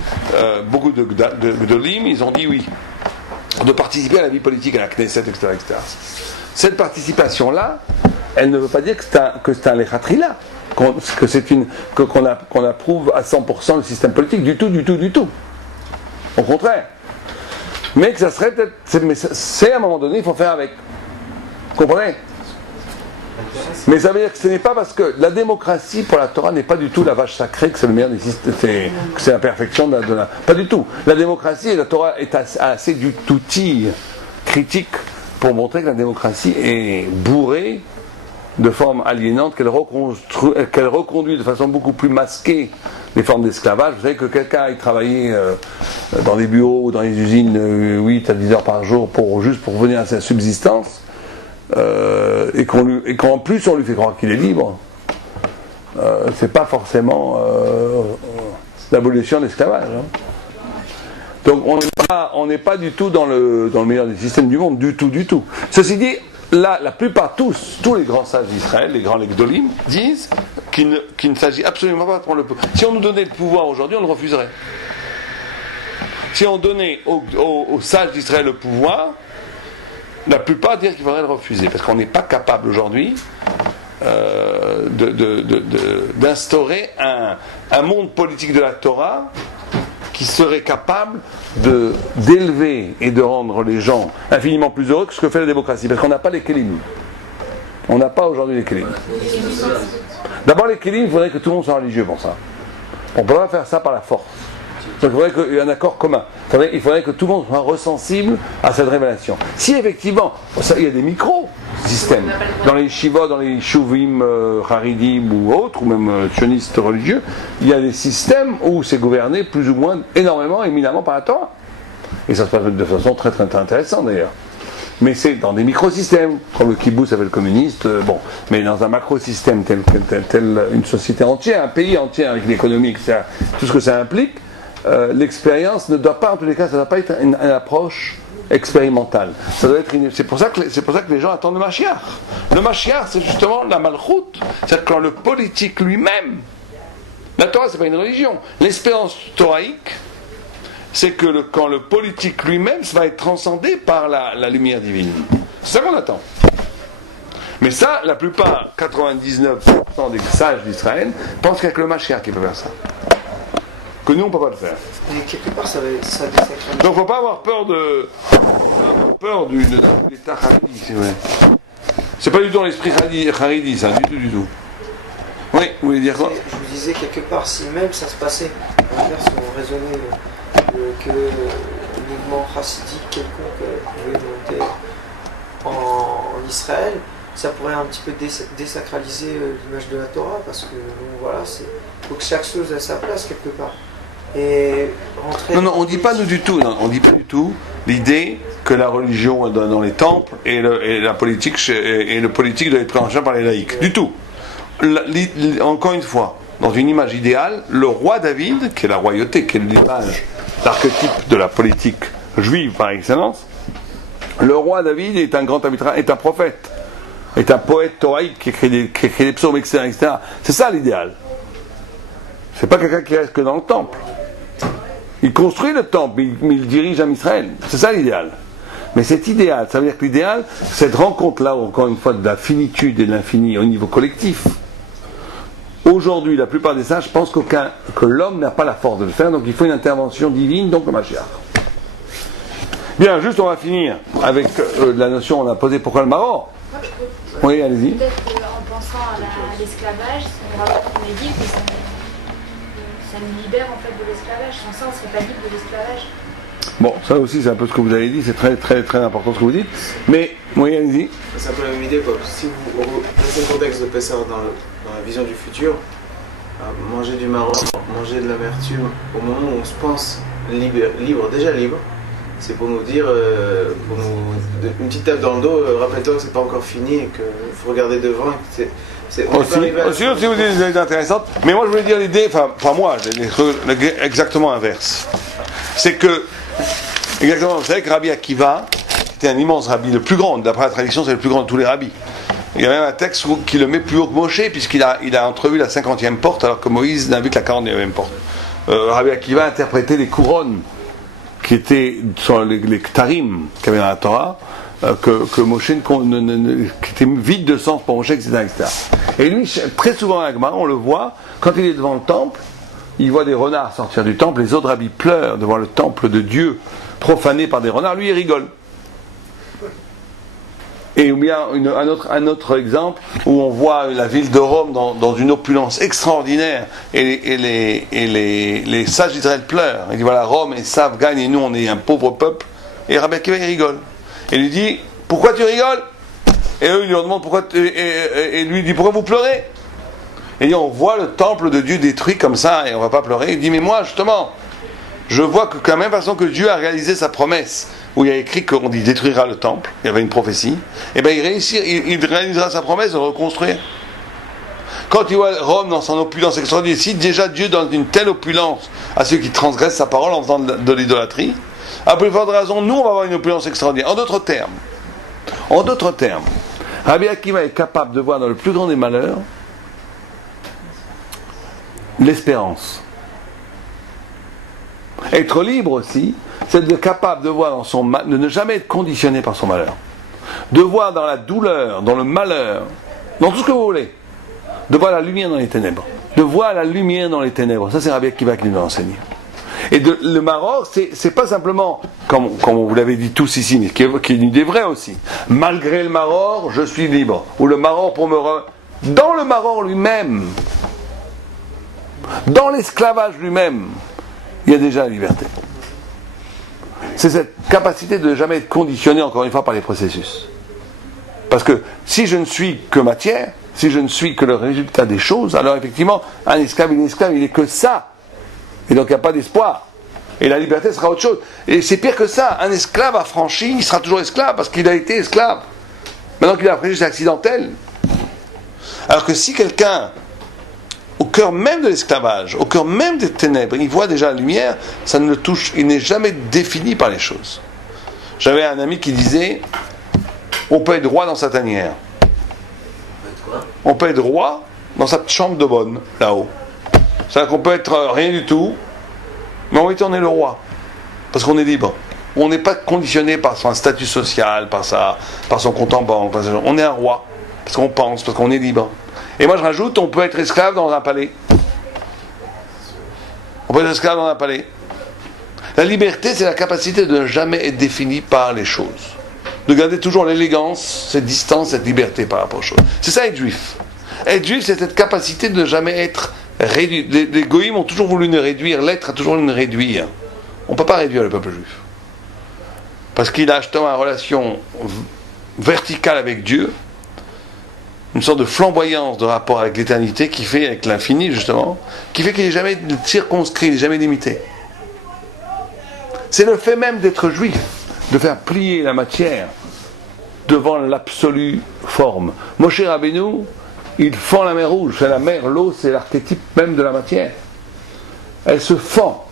beaucoup de Gdolim, ils ont dit oui, de participer à la vie politique, à la Knesset, etc., etc. Cette participation-là, elle ne veut pas dire que c'est un lechatchila, qu'on approuve à 100% le système politique, du tout. Au contraire. Mais que ça serait peut-être. C'est à un moment donné, il faut faire avec. Vous comprenez ? Mais ça veut dire que ce n'est pas parce que la démocratie pour la Torah n'est pas du tout la vache sacrée, que c'est le meilleur des systèmes, que c'est la perfection de la. Pas du tout. La démocratie et la Torah est assez d'outils critiques pour montrer que la démocratie est bourrée de formes aliénantes, qu'elle reconduit de façon beaucoup plus masquée les formes d'esclavage. Vous savez que quelqu'un aille travailler dans des bureaux ou dans les usines 8 à 10 heures par jour juste pour revenir à sa subsistance, et qu'en plus on lui fait croire qu'il est libre, c'est pas forcément l'abolition de l'esclavage. Donc on n'est pas du tout dans le meilleur des systèmes du monde, du tout. Ceci dit, là, la plupart, tous les grands sages d'Israël, les grands Gdolim, disent qu'il ne s'agit absolument pas de prendre le pouvoir. Si on nous donnait le pouvoir aujourd'hui, on le refuserait. Si on donnait aux sages d'Israël le pouvoir, la plupart disent qu'il faudrait le refuser, parce qu'on n'est pas capable aujourd'hui d'instaurer un monde politique de la Torah qui serait capable d'élever et de rendre les gens infiniment plus heureux que ce que fait la démocratie, parce qu'on n'a pas les kélim. On n'a pas aujourd'hui les kélim. D'abord les kélim, il faudrait que tout le monde soit religieux pour ça. On ne peut pas faire ça par la force. Donc il faudrait qu'il y ait un accord commun. Il faudrait que tout le monde soit ressensible à cette révélation. Si effectivement, il y a des micro-systèmes, dans les shivot, dans les shuvim, haridim ou autres, ou même sionistes religieux, il y a des systèmes où c'est gouverné plus ou moins énormément, éminemment par la Torah. Et ça se passe de façon très très intéressante d'ailleurs. Mais c'est dans des microsystèmes, comme le kibbutz avec le communiste, mais dans un macrosystème tel une société entière, un pays entier avec l'économie, etc., tout ce que ça implique, l'expérience ne doit pas, en tous les cas, ça ne doit pas être une approche expérimentale. Ça doit être c'est pour ça que les gens attendent le Mashiach. Le Mashiach, c'est justement la malchoute. C'est-à-dire quand le politique lui-même, la Torah, c'est pas une religion. L'espérance toraïque, c'est que quand le politique lui-même va être transcendé par la lumière divine. C'est ça qu'on attend. Mais ça, la plupart, 99% des sages d'Israël, pensent qu'avec le Mashiach qui peut faire ça. Que nous, on ne peut pas le faire. Et quelque part, ça désacralise. Donc, il ne faut pas avoir peur de l'état haridi, c'est vrai. C'est pas du tout dans l'esprit haridi, ça, du tout. Oui, vous voulez dire quoi ? Je vous disais, quelque part, si même ça se passait, on va dire, si on raisonnait que le mouvement chassidique quelconque pouvait monter en Israël, ça pourrait un petit peu désacraliser l'image de la Torah, parce que voilà, il faut que chaque chose ait sa place quelque part. Et rentrer... Non, on ne dit pas nous du tout, non, on dit pas du tout l'idée que la religion est dans les temples et la politique et le politique doit être pris en charge par les laïcs. Du tout. Encore une fois, dans une image idéale, le roi David, qui est la royauté, qui est l'image, l'archétype de la politique juive par excellence, le roi David est un grand arbitre, est un prophète, est un poète toraïque qui écrit des psaumes, etc. C'est ça l'idéal. C'est pas quelqu'un qui reste que dans le temple. Il construit le temple, mais il dirige en Israël. C'est ça l'idéal. Mais cet idéal, ça veut dire que l'idéal, cette rencontre-là, encore une fois, de la finitude et de l'infini au niveau collectif. Aujourd'hui, la plupart des sages pensent que l'homme n'a pas la force de le faire, donc il faut une intervention divine, donc le Mashiach. Bien, juste on va finir avec la notion, on a posé pourquoi le maror. Oui, allez-y. Peut-être en pensant à l'esclavage, on est dit que ça nous libère en fait de l'esclavage. Sans ça, on ne serait pas libre de l'esclavage. Bon, ça aussi c'est un peu ce que vous avez dit, c'est très très très important ce que vous dites. Mais, oui, allez-y. C'est un peu la même idée, quoi. Si vous placez le contexte de Pessah dans la vision du futur, manger du maror, manger de l'amertume, au moment où on se pense libre, déjà libre, c'est pour nous dire, une petite tape dans le dos, rappelle-toi que c'est pas encore fini et qu'il faut regarder devant. Aussi vous dites des idées intéressantes, mais moi je voulais dire l'idée, enfin moi, exactement inverse. C'est que, exactement, vous savez que Rabbi Akiva était un immense rabbi, le plus grand, d'après la tradition c'est le plus grand de tous les rabbis. Il y a même un texte qui le met plus haut que Moshe, puisqu'il a entrevu la 50e porte, alors que Moïse n'invite la 49e porte. Rabbi Akiva interprétait les couronnes qui étaient sur les ktarim qu'il y avait dans la Torah, que Moshe qui était vide de sens pour Moshe, etc. Et lui, très souvent à Gemara, on le voit, quand il est devant le temple, il voit des renards sortir du temple, les autres rabbis pleurent de voir le temple de Dieu profané par des renards, lui il rigole. Et bien un autre exemple où on voit la ville de Rome dans une opulence extraordinaire et les sages d'Israël pleurent. Il dit voilà, Rome et Save gagnent et nous on est un pauvre peuple. Et Rabbi Akiva il rigole. Et lui dit pourquoi tu rigoles? Et eux ils lui demandent pourquoi et lui dit pourquoi vous pleurez? Et il dit on voit le temple de Dieu détruit comme ça et on va pas pleurer. Il dit mais moi justement je vois que de la même façon que Dieu a réalisé sa promesse, où il y a écrit qu'on détruira le temple, il y avait une prophétie, et bien il réalisera sa promesse de reconstruire. Quand il voit Rome dans son opulence extraordinaire, si déjà Dieu donne une telle opulence à ceux qui transgressent sa parole en faisant de l'idolâtrie, à plus forte raison, nous on va avoir une opulence extraordinaire. En d'autres termes, Rabbi Akiva est capable de voir dans le plus grand des malheurs l'espérance. Être libre aussi, c'est d'être capable de voir de ne jamais être conditionné par son malheur. De voir dans la douleur, dans le malheur, dans tout ce que vous voulez, de voir la lumière dans les ténèbres. De voir la lumière dans les ténèbres. Ça, c'est Rabbi Akiva qui nous l'a enseigné. Et le maror, c'est pas simplement, comme vous l'avez dit tous ici, mais qui est une idée vraie aussi. Malgré le maror, je suis libre. Ou le maror dans le maror lui-même, dans l'esclavage lui-même, il y a déjà la liberté. C'est cette capacité de ne jamais être conditionné, encore une fois, par les processus. Parce que si je ne suis que matière, si je ne suis que le résultat des choses, alors effectivement, un esclave, il n'est que ça. Et donc il n'y a pas d'espoir. Et la liberté sera autre chose. Et c'est pire que ça. Un esclave affranchi, il sera toujours esclave parce qu'il a été esclave. Maintenant qu'il a affranchi, c'est accidentel. Alors que si quelqu'un, au cœur même de l'esclavage, au cœur même des ténèbres, il voit déjà la lumière, ça ne le touche, il n'est jamais défini par les choses. J'avais un ami qui disait, on peut être roi dans sa tanière. On peut être roi dans sa chambre de bonne, là-haut. C'est-à-dire qu'on peut être rien du tout, mais en réalité on est le roi. Parce qu'on est libre. On n'est pas conditionné par son statut social, par son compte en banque. On est un roi. Parce qu'on pense, parce qu'on est libre. Et moi je rajoute, on peut être esclave dans un palais. On peut être esclave dans un palais. La liberté, c'est la capacité de ne jamais être définie par les choses. De garder toujours l'élégance, cette distance, cette liberté par rapport aux choses. C'est ça être juif. Être juif, c'est cette capacité de ne jamais être réduit. Les goïms ont toujours voulu nous réduire, l'être a toujours voulu nous réduire. On ne peut pas réduire le peuple juif. Parce qu'il a justement une relation verticale avec Dieu, une sorte de flamboyance de rapport avec l'éternité qui fait, avec l'infini justement, qui fait qu'il n'est jamais circonscrit, il n'est jamais limité. C'est le fait même d'être juif, de faire plier la matière devant l'absolue forme. Moshe Rabbeinu, il fend la mer Rouge. La mer, l'eau, c'est l'archétype même de la matière. Elle se fend.